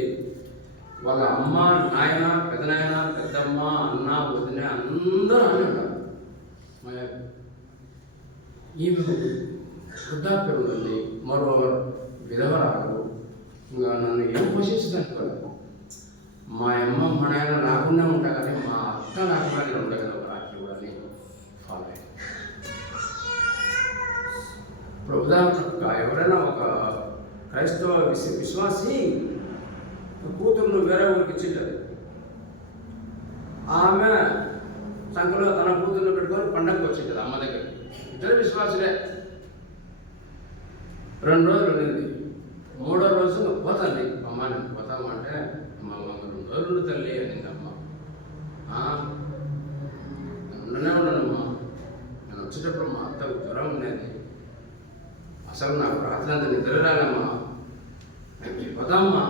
వాళ్ళ అమ్మ, నాయన, పెదనాయన, పెద్దమ్మ, అన్న, వదిన అందరూ అని ఉంటారు. ఈమె వృద్ధాప్యం ఉంది, మరో విధవరాలు. ఇంకా నన్ను ఏం పోషించదనుకోలేదు. మా అమ్మ మా నాయన రాకుండా ఉంటా కానీ మా అత్త రాకుండా ఉంటా కదా రాత్రి కూడా నేను ఫాలో అయ్యాను. ఇప్పుడు ఉదాహరణకు ఎవరైనా ఒక క్రైస్తవ విశ్వాసి కూతురును వేరే ఊరికి ఇచ్చింటది. ఆమె సంఖ్యలో తన కూతురును పెట్టుకొని పండగకు వచ్చింది అమ్మ దగ్గర. ఇద్దరు విశ్వాసులే. 2 రోజులు ఉండింది. 3వ రోజు పోతుంది. అమ్మని పోతామంటే మా అమ్మ 2 రోజులు తల్లి అనింది అమ్మ. ఉండనే ఉండనమ్మా, నేను వచ్చేటప్పుడు మా అత్తకు జ్వరం ఉండేది, అసలు నాకు రాత్రి అంత నిద్ర రాలమ్మా, పోతామ్మా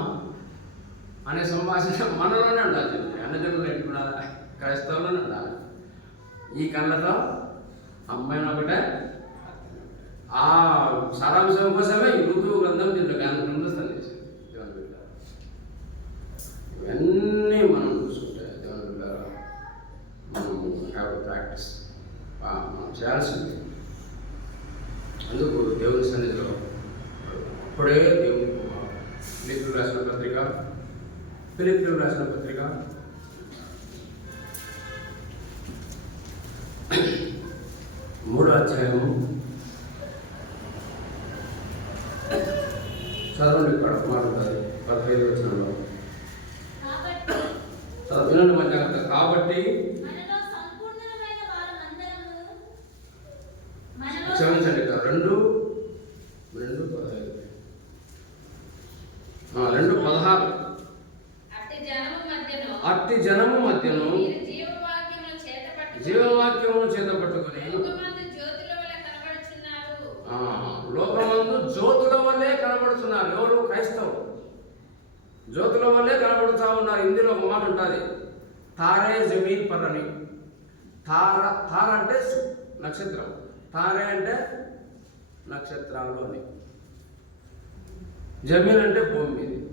అనే సంభాషణ మనలోనే ఉండాలి. అన్నజనులు ఏంటి కూడా క్రైస్తవులోనే ఉండాలి. ఈ కళ్ళతో అమ్మాయిని ఒకటే ఆ సారాంశం కోసమే ఈ ఋతువు గ్రంథం దీంట్లో గ్రంథస్థం చేసింది. దేవుని బిడ్డ ఇవన్నీ మనం చూసుకుంటే దేవుని బిడ్డ మనం హ్యావ్ ప్రాక్టీస్ మనం చేయాల్సింది. అందుకు దేవుని సన్నిధిలో అప్పుడే దేవుని ఫిలిప్పీయులకు రాసిన పత్రిక 3వ అధ్యాయము చదవండి. ఇక్కడ మాట ఉంటుంది 15వ వచనంలో. వినండి మా జాగ్రత్త. కాబట్టి క్షమించండి, 2:16 అట్టి జనము మధ్యను జీవవాక్యమును చేతపట్టుకుని లోకమందు జ్యోతుల వల్లే కనబడుతున్నారు. ఎవరు? క్రైస్తవులు జ్యోతుల వల్లే కనబడుతూ ఉన్నారు. ఇందులో ఒక మాట ఉంటుంది, తారే జమీన్ పర్ అని. తార అంటే నక్షత్రం, తారే అంటే నక్షత్రాలు అని. జమీన్ అంటే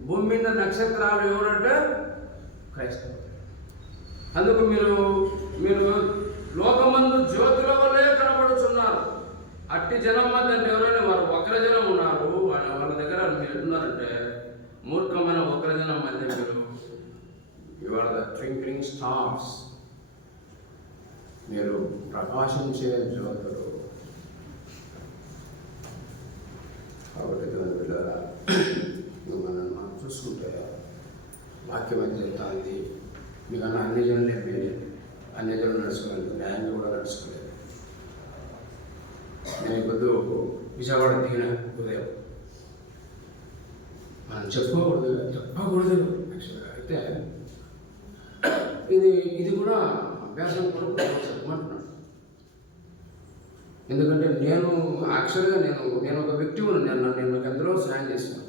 భూమి మీద నక్షత్రాలు ఎవరంటే క్రైస్తవులు. అందుకు మీరు లోకమందు జ్యోతుల వల్లే కనబడుతున్నారు. అట్టి జనం మధ్య ఎవరైనా వారు వక్రజనం ఉన్నారు, వాళ్ళ దగ్గర మీరు ఎట్టున్నారంటే మూర్ఖమైన వక్రజనం మధ్య you are the twinkling stars. మీరు ప్రకాశించే జ్యోతులు. కాబట్టి మనం చూసుకుంటే వాక్యం అయితే చెప్తాంది, మీకన్నా అన్ని జనులే మేలే. అన్ని జనులు నడుచుకోలేదు, న్యాయంగా కూడా నడుచుకోలేదు. నేను పొద్దు విజయవాడ దిగిన ఉదయం మనం చెప్పకూడదు యాక్చువల్గా. అయితే ఇది కూడా అభ్యాసం కూడా చెప్పమంటున్నాను. ఎందుకంటే నేను యాక్చువల్గా నేను ఒక వ్యక్తిని, నేను నాకు ఎందరో సాయం చేస్తున్నాను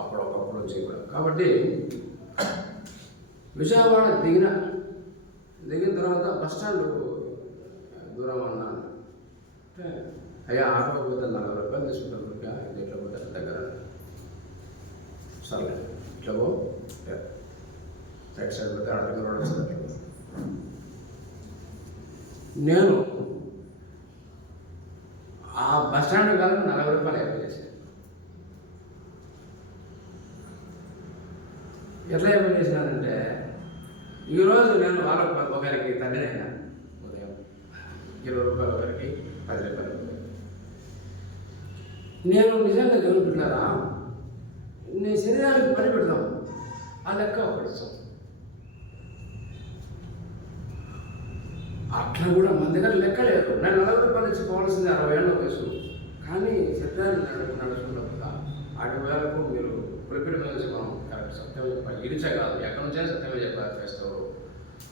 అప్పుడొకప్పుడు వచ్చి కూడా. కాబట్టి విజయవాడ దిగిన తర్వాత బస్టాండ్ దూరం అన్నాను. అయ్యా ఆటో పోతే 40 రూపాయలు తీసుకుంటాను, ఇట్లా పోతే దగ్గర. సరే ఇట్లా పో, రైట్ సైడ్ పోతే అడగ రోడ్ వస్తుంది. నేను ఆ బస్ స్టాండ్ కాదు 40 రూపాయలు అయిపోయి చేశాను. ఎట్లా అయిపోయి చేసినానంటే, ఈరోజు నేను వాళ్ళకి ఒకరికి తండ్రినైనా ఉదయం 20 రూపాయలు ఒకరికి, 10 రూపాయలు ఒకరికి. నేను నిజంగా దేవుని బిడ్డలారా, నీ శరీరానికి పని పెడదాం, ఆ లెక్క పడుతాం. అట్లా కూడా మన దగ్గర లెక్క లేదు. నేను 40 రూపాయలు ఇచ్చి పోవాల్సింది 60 ఏళ్ళ వయసు. కానీ శరీరాన్ని నడుచుకున్నప్పుడు 60 వేలకు మీరు ప్రిపేర్ మనం కరెక్ట్ సత్యం చెప్పాలి. ఇడిచే కాదు, ఎక్కడి నుంచే సత్యమే చెప్పాలి. చేస్తారు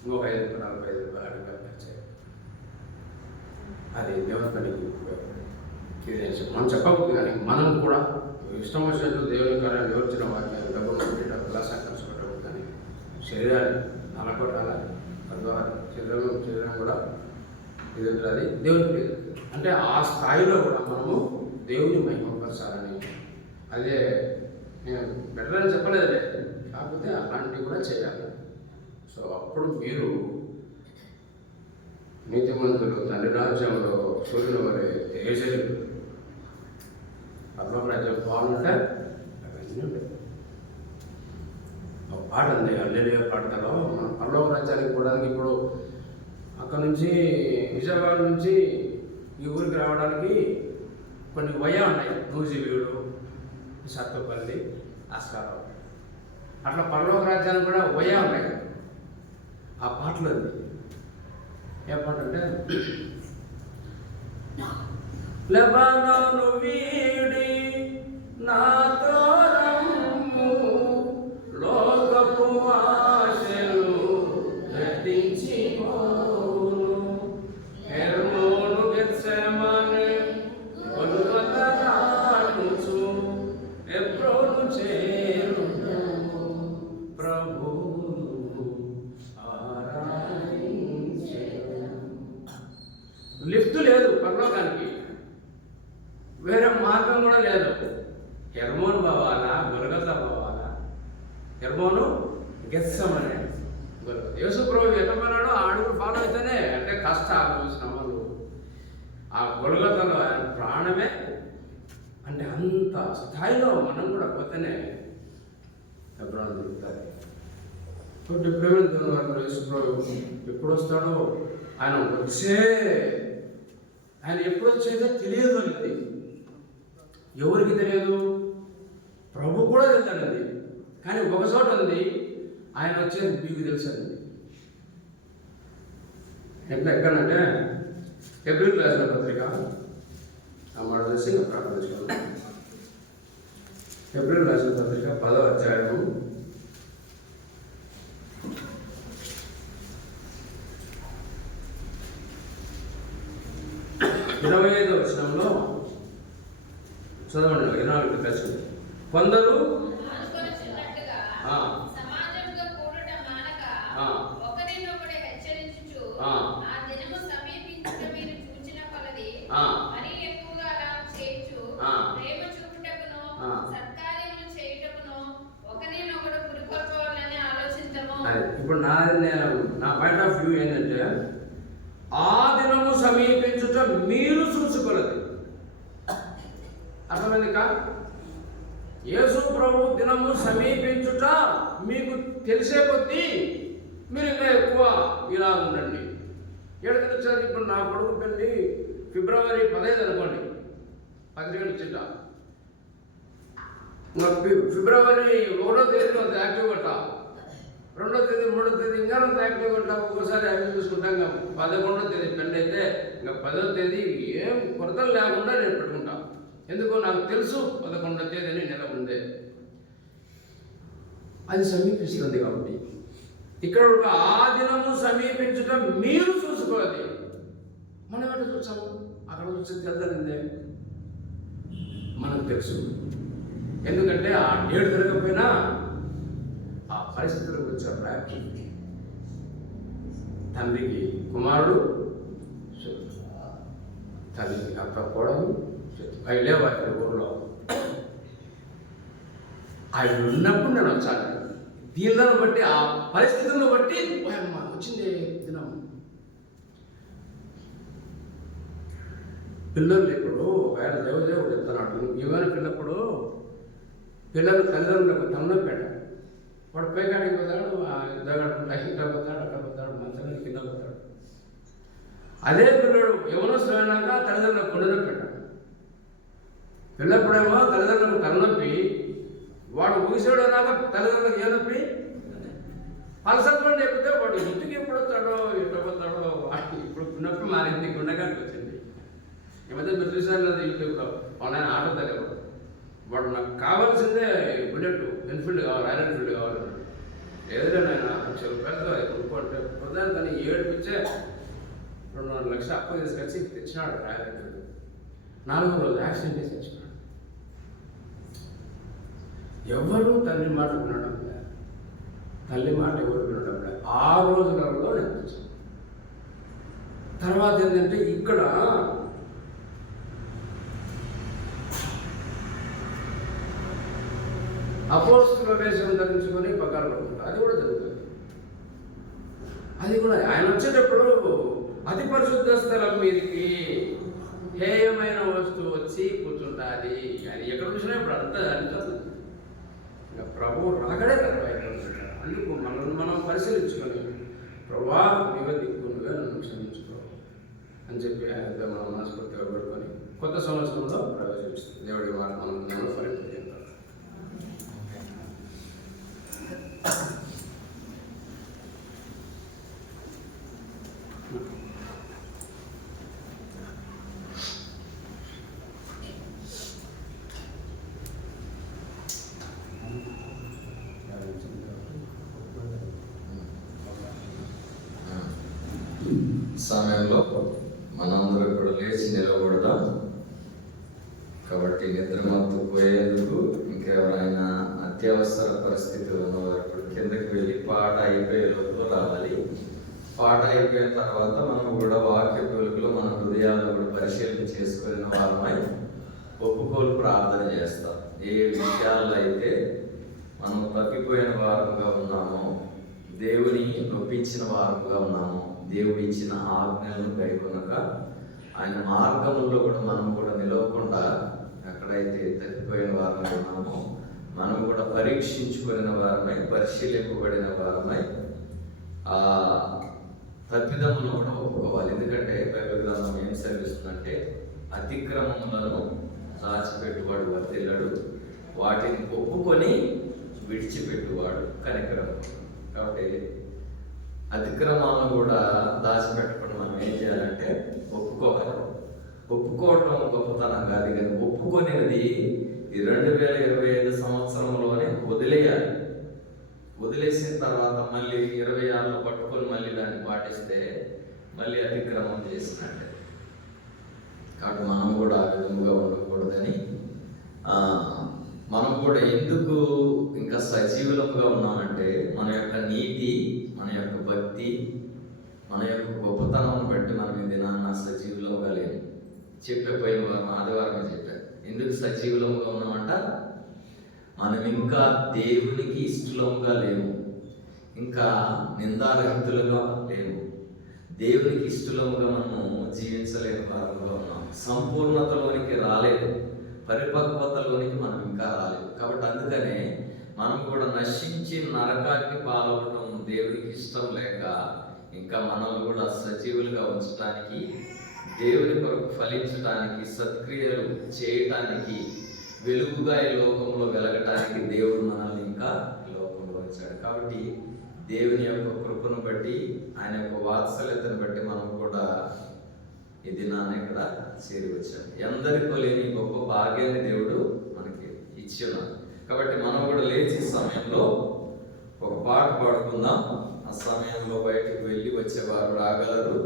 ఇంకొక 5 రూపాయలు 45 రూపాయలు 60 రూపాయలు ఖర్చే. అది దేవుని పనికి ఇది మనం చెప్పకూడదు. కానీ మనం కూడా ఇష్టం వచ్చినట్టు దేవుని కార్యాలు వివరించిన వాక్యాలు డబ్బులు డబ్బులా సంకల్పించకూడదు. కానీ శరీరాన్ని నలకొట్టాలి. తద్వారా శరీరం కూడా ఎదుగుతుంది, దేవునికి ఎదుగుతుంది. అంటే ఆ స్థాయిలో కూడా మనము దేవుని మహిమపరచాలని. అదే నేను బెటర్ అని చెప్పలేదులే, కాకపోతే అలాంటివి కూడా చేయాలి. సో అప్పుడు మీరు నీతిమంతులు తండ్రి రాజ్యంలో సూర్యుల వరే తేజలు, పరలోక రాజ్యం పోవాలంటే అవన్నీ ఉంటాయి. ఒక పాట ఉంది, హల్లెలూయా పాటలో మన పరలోక రాజ్యానికి పోవడానికి ఇప్పుడు అక్కడ నుంచి విజయవాడ నుంచి ఈ ఊరికి రావడానికి కొన్ని వయా ఉన్నాయి. నూజివీడు, సత్తుపల్లి, అస్కారం, అట్లా పరలోక రాజ్యానికి కూడా వయా ఉన్నాయి. ఆ పాటలో ఏ పాట అంటే, లెబానోను వీడి నాతో రమ్ము, లోకపు ఆశలు గతించిపోను, హెర్మోను గెత్సెమనే గొల్గొత దాటుచు ఎబ్రోను చేరును ప్రభువును ఆరాధించెను. లిఫ్ట్ లేదు పరలోకానికి, వేరే మార్గం కూడా లేదు. హెర్మోను పోవాలా, గొల్గొత పోవాలా. హెర్మోను గెత్సెమనే గొల్గొత. యేసు ప్రభు ఎట్లా పోయినాడో ఆ అడుగులు ఫాలో అయితేనే, అంటే కష్టాలు శ్రమలు ఆ గొల్గొతలో ఆయన ప్రాణమే. అంటే అంత స్థాయిలో మనం కూడా పోతేనే ఎప్పుడైనా దొరుకుతుంది. కాబట్టి ప్రేమ యేసు ప్రభు ఎప్పుడు వస్తాడో, ఆయన ఎప్పుడు వచ్చేదో తెలియదు అనేది. ఎవరికి తెలియదు? ప్రభు కూడా తెలుసండి. కానీ ఒక చోట ఉంది, ఆయన వచ్చేది మీకు తెలుసండి. ఎక్కడంటే ఏప్రిల్ రాసిన పత్రిక అమ్మాడు తెలిసి ప్రార్థన చేసుకోవాలి. ఏప్రిల్ రాసిన పత్రిక 10వ అధ్యాయము 25వ వచనంలో చదవండి. 24 కలిసి కొందరు సమాజంలో కూడట మానక ఒకరినొకడు హెచ్చరించుచు ఆ దినము సమీపించుట మీరు చూచిన కొలది మరీ ఎక్కువగా అలా చేయుచు ప్రేమ చూపుటకును సత్కార్యములు చేయుటకును ఒకరినొకడు పురికొల్పాలని ఆలోచించము. ఇప్పుడు నా పాయింట్ ఆఫ్ వ్యూ ఏంటంటే, ఆ దినము సమీపించుట మీరు చూసుకోలేదు. అర్థమైంది కా? యేసు ప్రభు దినము సమీపించుట మీకు తెలిసే కొద్దీ మీరు ఇంకా ఎక్కువ ఇలా ఉండండి. ఏడు వచ్చారు. ఇప్పుడు నా కొడుకు పెళ్ళి ఫిబ్రవరి 15 అనుకోండి, 10 ఇచ్చింట. ఫిబ్రవరి 1వ తేదీ అంత యాక్టివ్ కొట్టా, 2వ తేదీ 3వ తేదీ ఇంకా అంత యాక్టివ్ కొట్టా. ఒక్కోసారి అవి చూసుకుంటాం. ఇంకా 11వ తేదీ పెళ్ళి అయితే ఇంకా 10వ తేదీ ఏం కొరతలు లేకుండా నేను పెట్టుకుంటా. ఎందుకో నాకు తెలుసు 11వ తేదీని నెల ఉందే, అది సమీపిస్తుంది. కాబట్టి ఇక్కడ ఆ దినము సమీపించడం మీరు చూసుకోవాలి. మనం ఎక్కడ చూసాము? అక్కడ చూసి తెలుదండి, మనకు తెలుసు. ఎందుకంటే ఆ డేట్ తిరగకపోయినా ఆ పరిస్థితుల గురించి అభిప్రాయం. తండ్రికి కుమారుడు తల్లి అక్క కోడలు అవి లేవు అక్కడ ఊళ్ళో. అవి ఉన్నప్పుడు నేను వచ్చాను. దీనిలను బట్టి ఆ పరిస్థితులను బట్టి అమ్మ వచ్చింది దినం. పిల్లలు ఇప్పుడు ఒకవేళ దేవదేవుడు చెప్తున్నాడు, ఏమైనా పిల్లప్పుడు పిల్లలు తల్లిదండ్రులకు తన్నపెట్ట వాడు పైకాడికి పోతాడు, ఇక్కడ పోతాడు, అక్కడ పోతాడు, మంచం కింద పోతాడు. అదే పిల్లడు యవనస్తులైనాక తల్లిదండ్రులకు కొండనొప్పి పెట్టాడు. పిల్లప్పుడేమో తల్లిదండ్రులకు తలనొప్పి, వాడు ఊసాడు అన్నాక తల్లిదండ్రులకు ఏ నొప్పి? పలసత్వం ఎక్కితే వాడు ఇంటికి ఎప్పుడు వస్తాడో ఎప్పుడు పోతాడో. ఇప్పుడు నొప్పి మారింది, గుండెగానికి వచ్చింది. ఈ మధ్య మీరు చూసారు కదా యూట్యూబ్లో, ఆన్లైన్ ఆటో తెలియదు. వాడు నాకు కావాల్సిందే బుల్లెట్ ఎన్ఫీల్డ్ కావాలి, రాయల్ ఎన్ఫీల్డ్ కావాలి. ఏదైనా ₹1,00,000 కొనుక్కుంటే ప్రధాని తను ఏడిపించే 2-4 లక్షలు అప్పు తీసుకొచ్చి తెచ్చినాడు రాయల్ ఎన్ఫీల్డ్. 4వ రోజు యాక్సిడెంట్ చేసి తెచ్చినాడు. ఎవరు తల్లి మాట వినడం లేదు, తల్లి మాట ఎవరు వినడం లేదు. 6 రోజులలో నేను తెచ్చాను. తర్వాత ఏంటంటే ఇక్కడ అపోస్తుల వేషం ధరించుకొని పగారు పడుకుంటారు. అది కూడా జరుగుతుంది. అది కూడా ఆయన వచ్చేటప్పుడు అతి పరిశుద్ధ స్థలం మీదకి హేయమైన వస్తువు వచ్చి కూర్చుంటుంది. అది ఎక్కడ చూసినా ఇప్పుడు అంతా అనిపిస్తుంది. ఇంకా ప్రభువు రాకడే కదా బయట. అందుకు మనం పరిశీలించుకొని, ప్రభా నీవే దిక్కు, నువ్వే నన్ను క్షమించుకో అని చెప్పి ఆయన మనం మనస్ఫూర్తిగా పడుకొని కొత్త సంవత్సరంలో ప్రవేశిస్తుంది. దేవుడి మాట మనం ఫలితం చేద్దాం. సమయంలో మనందరూ కూడా లేచి నిలబడదాం. కాబట్టి నిద్రమత్తు పోయేందుకు ఇంకెవరైనా అత్యవసర పరిస్థితి ఉన్నవారు ఇప్పుడు కిందకి వెళ్ళి పాట అయిపోయే లోపల రావాలి. పాట అయిపోయిన తర్వాత మనం కూడా వాక్య వెలుగులో మన హృదయాలను కూడా పరిశీలన చేసుకునే వారమై ఒప్పుకోలు ప్రార్థన చేస్తాం. ఏ విషయాల్లో అయితే మనం తప్పిపోయిన వారంగా ఉన్నామో, దేవుని నొప్పించిన వారంగా ఉన్నామో, దేవుడు ఇచ్చిన ఆజ్ఞలను గైకొనక ఆయన మార్గంలో కూడా మనం కూడా నిలవకుండా ఎక్కడైతే తప్పిపోయిన వారంగా ఉన్నామో మనం కూడా పరీక్షించుకున్న వారమై, పరిశీలింపబడిన వారమై ఆ తప్పిదములను కూడా ఒప్పుకోవాలి. ఎందుకంటే బైబిల్ గ్రంథం ఏం సెలవిస్తుందంటే, అతిక్రమములను దాచిపెట్టువాడు వర్తిల్లడు, వాటిని ఒప్పుకొని విడిచిపెట్టువాడు కనికరం. కాబట్టి అతిక్రమాలను కూడా దాచిపెట్టకుండా మనం ఏం చేయాలంటే ఒప్పుకోవాలి. ఒప్పుకోవటం గొప్పతనం కాదు, కానీ ఒప్పుకొనేది ఈ 2025 సంవత్సరంలోనే వదిలేయాలి. వదిలేసిన తర్వాత మళ్ళీ 26లో పట్టుకొని మళ్ళీ దాన్ని పాటిస్తే మళ్ళీ అతిక్రమం చేసినట్టే. కాబట్టి మనం కూడా ఆ విధంగా ఉండకూడదని, మనం కూడా ఎందుకు ఇంకా సజీవులంగా ఉన్నామంటే మన యొక్క నీతి, మన యొక్క భక్తి, మన యొక్క గొప్పతనం బట్టి మనం ఈ దినాన్న సజీవులంగా లేము. చెప్పిపోయిన వారం ఆదివారమే చెప్పారు. ఎందుకు సజీవులంగా ఉన్నామంట? మనం ఇంకా దేవునికి ఇష్టలంగా లేము, ఇంకా నిందారహితులుగా లేము, దేవునికి ఇష్టలంగా మనము జీవించలేని వారంగా ఉన్నాం. సంపూర్ణతలోనికి రాలేదు, పరిపక్వతలోనికి మనం ఇంకా రాలేదు. కాబట్టి అందుకనే మనం కూడా నశించి నరకానికి పాల్గొనడం దేవునికి ఇష్టం లేక ఇంకా మనల్ని కూడా సజీవులుగా ఉంచడానికి, దేవుని కొరకు ఫలించడానికి, సత్క్రియలు చేయటానికి, వెలుగుగా ఈ లోకంలో వెలగటానికి దేవుడు మనల్ని ఇంకా లోకంలో వచ్చాడు. కాబట్టి దేవుని యొక్క కృపను బట్టి, ఆయన యొక్క వాత్సల్యతను బట్టి మనం కూడా ఈ దినాన్ని ఇక్కడ చేరి వచ్చాం. ఎందరికో లేని గొప్ప భాగ్యాన్ని దేవుడు మనకి ఇచ్చి ఉన్నాడు. కాబట్టి మనం కూడా లేచి సమయంలో ఒక పాట పాడుకుందాం. ఆ సమయంలో బయటకు వెళ్ళి వచ్చేవారు రాగలరు.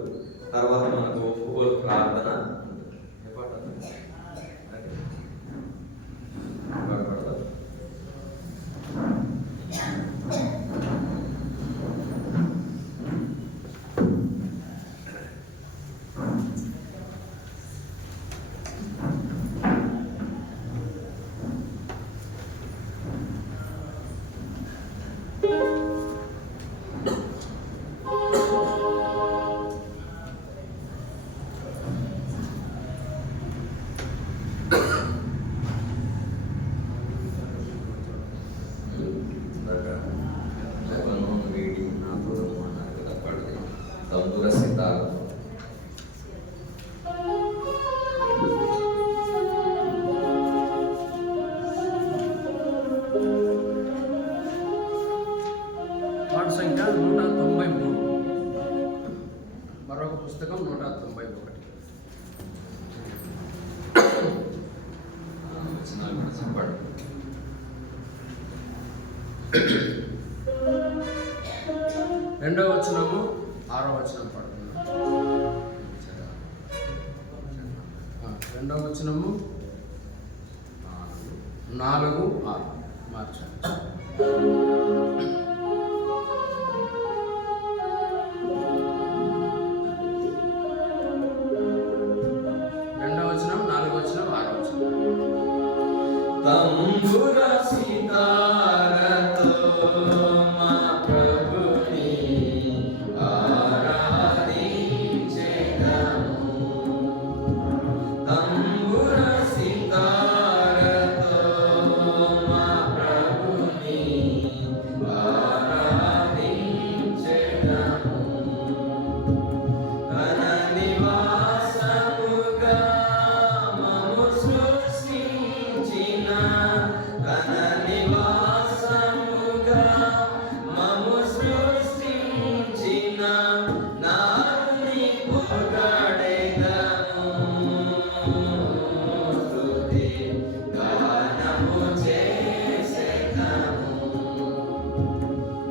తర్వాత మనకు ఒప్పుకోలు ప్రార్థన. ఏ పాట? పాడతారు. తంబుర సితార్. పాట సంఖ్య 193. మరొక పుస్తకం 191. వచనాలు కూడా చెప్పండి. రెండవ వచనము 6వ వచనం పడుతున్నాం. రెండవ వచనము 4, 6 మార్చాలి. రెండవ వచనం, 4వ వచనం, 6వ వచనం. తంబుర సితారతో మా ప్రభుని ఆరాధించెదము. తంబుర సితారతో మా ప్రభుని ఆరాధించెదము. తన నివాసముగా మము సృష్టించిన, తన నివాసముగా మము సృష్టించిన నారుని పొగడెదము. స్తుతి గానము చేసెదము.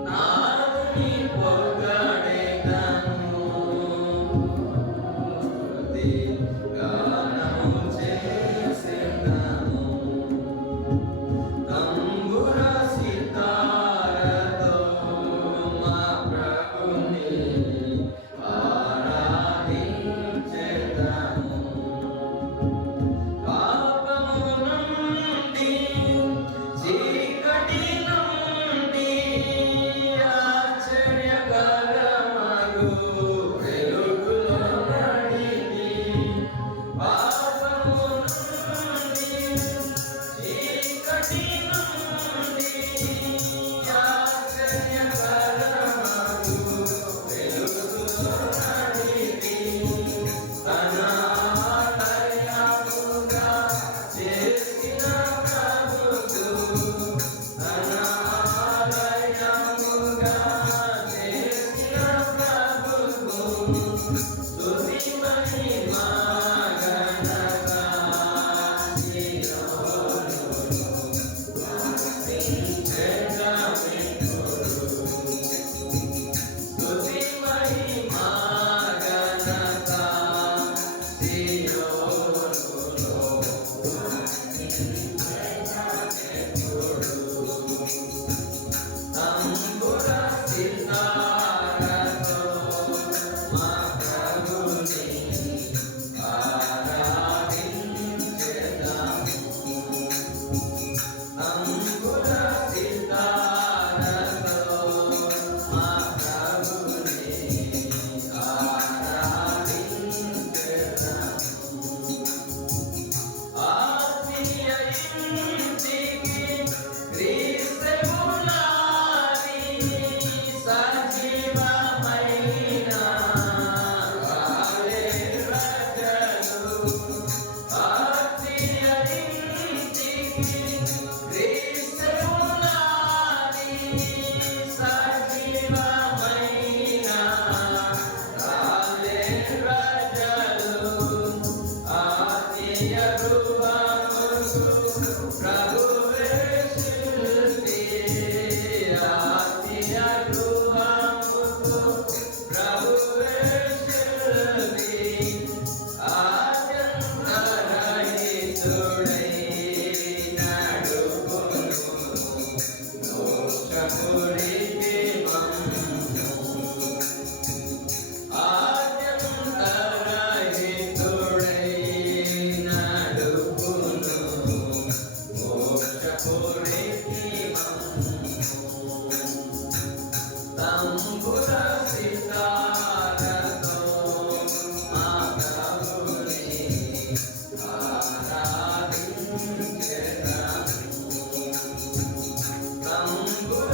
నారుని పొగడెదము. స్తుతి గానము చేసెదము. తంబుర సితారతో మా ప్రభుని ఆరాధించెదము. పాపము నుండి చీకటి నుండి ఆశ్చర్యకరమగు వెలుగులో నడిపి, పాపము నుండి చీకటి నుండి ఆశ్చర్యకరమగు వెలుగులో నడిపి, తన ఆలయముగా చేసిన ప్రభువు, తన ఆలయముగా చేసిన ప్రభువు, స్తుతి మహిమ ఘనత స్తుతి మహిమ ఘనత సియోనులో తంబుర సితారతో మా ప్రభుని ఆరాధించెదము. తంబుర సితారతో మా ప్రభుని ఆరాధించెదము. ఆత్మీయ ఇంటికి క్రీస్తువులాని సజీవమైన వారే ప్రజలు. ఆత్మీయ ఇంటికి క్రీస్తువులాని సజీవమైన వారే ప్రజలు. ఆత్మీయ రూపముకు ప్రభువే శిల్పి. ఆత్మీయ రూపముకు ప్రభువే శిల్పి. ఆద్యంతరహితుడై నడుపును మోక్షపురికి మమ్ము. ఆద్యంతరహితుడై నడుపును మోక్షపురికి మమ్ము. తంబుర సితారతో మా ప్రభుని ఆరాధించెదము. తంబుర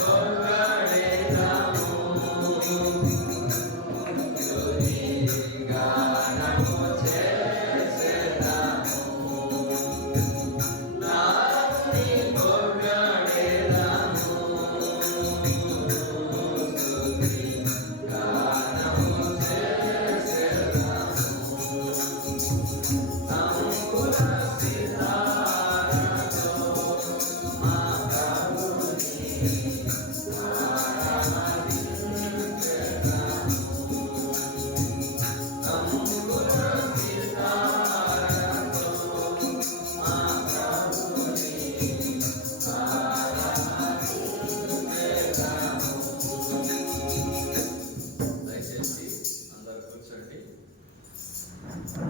గౌరవ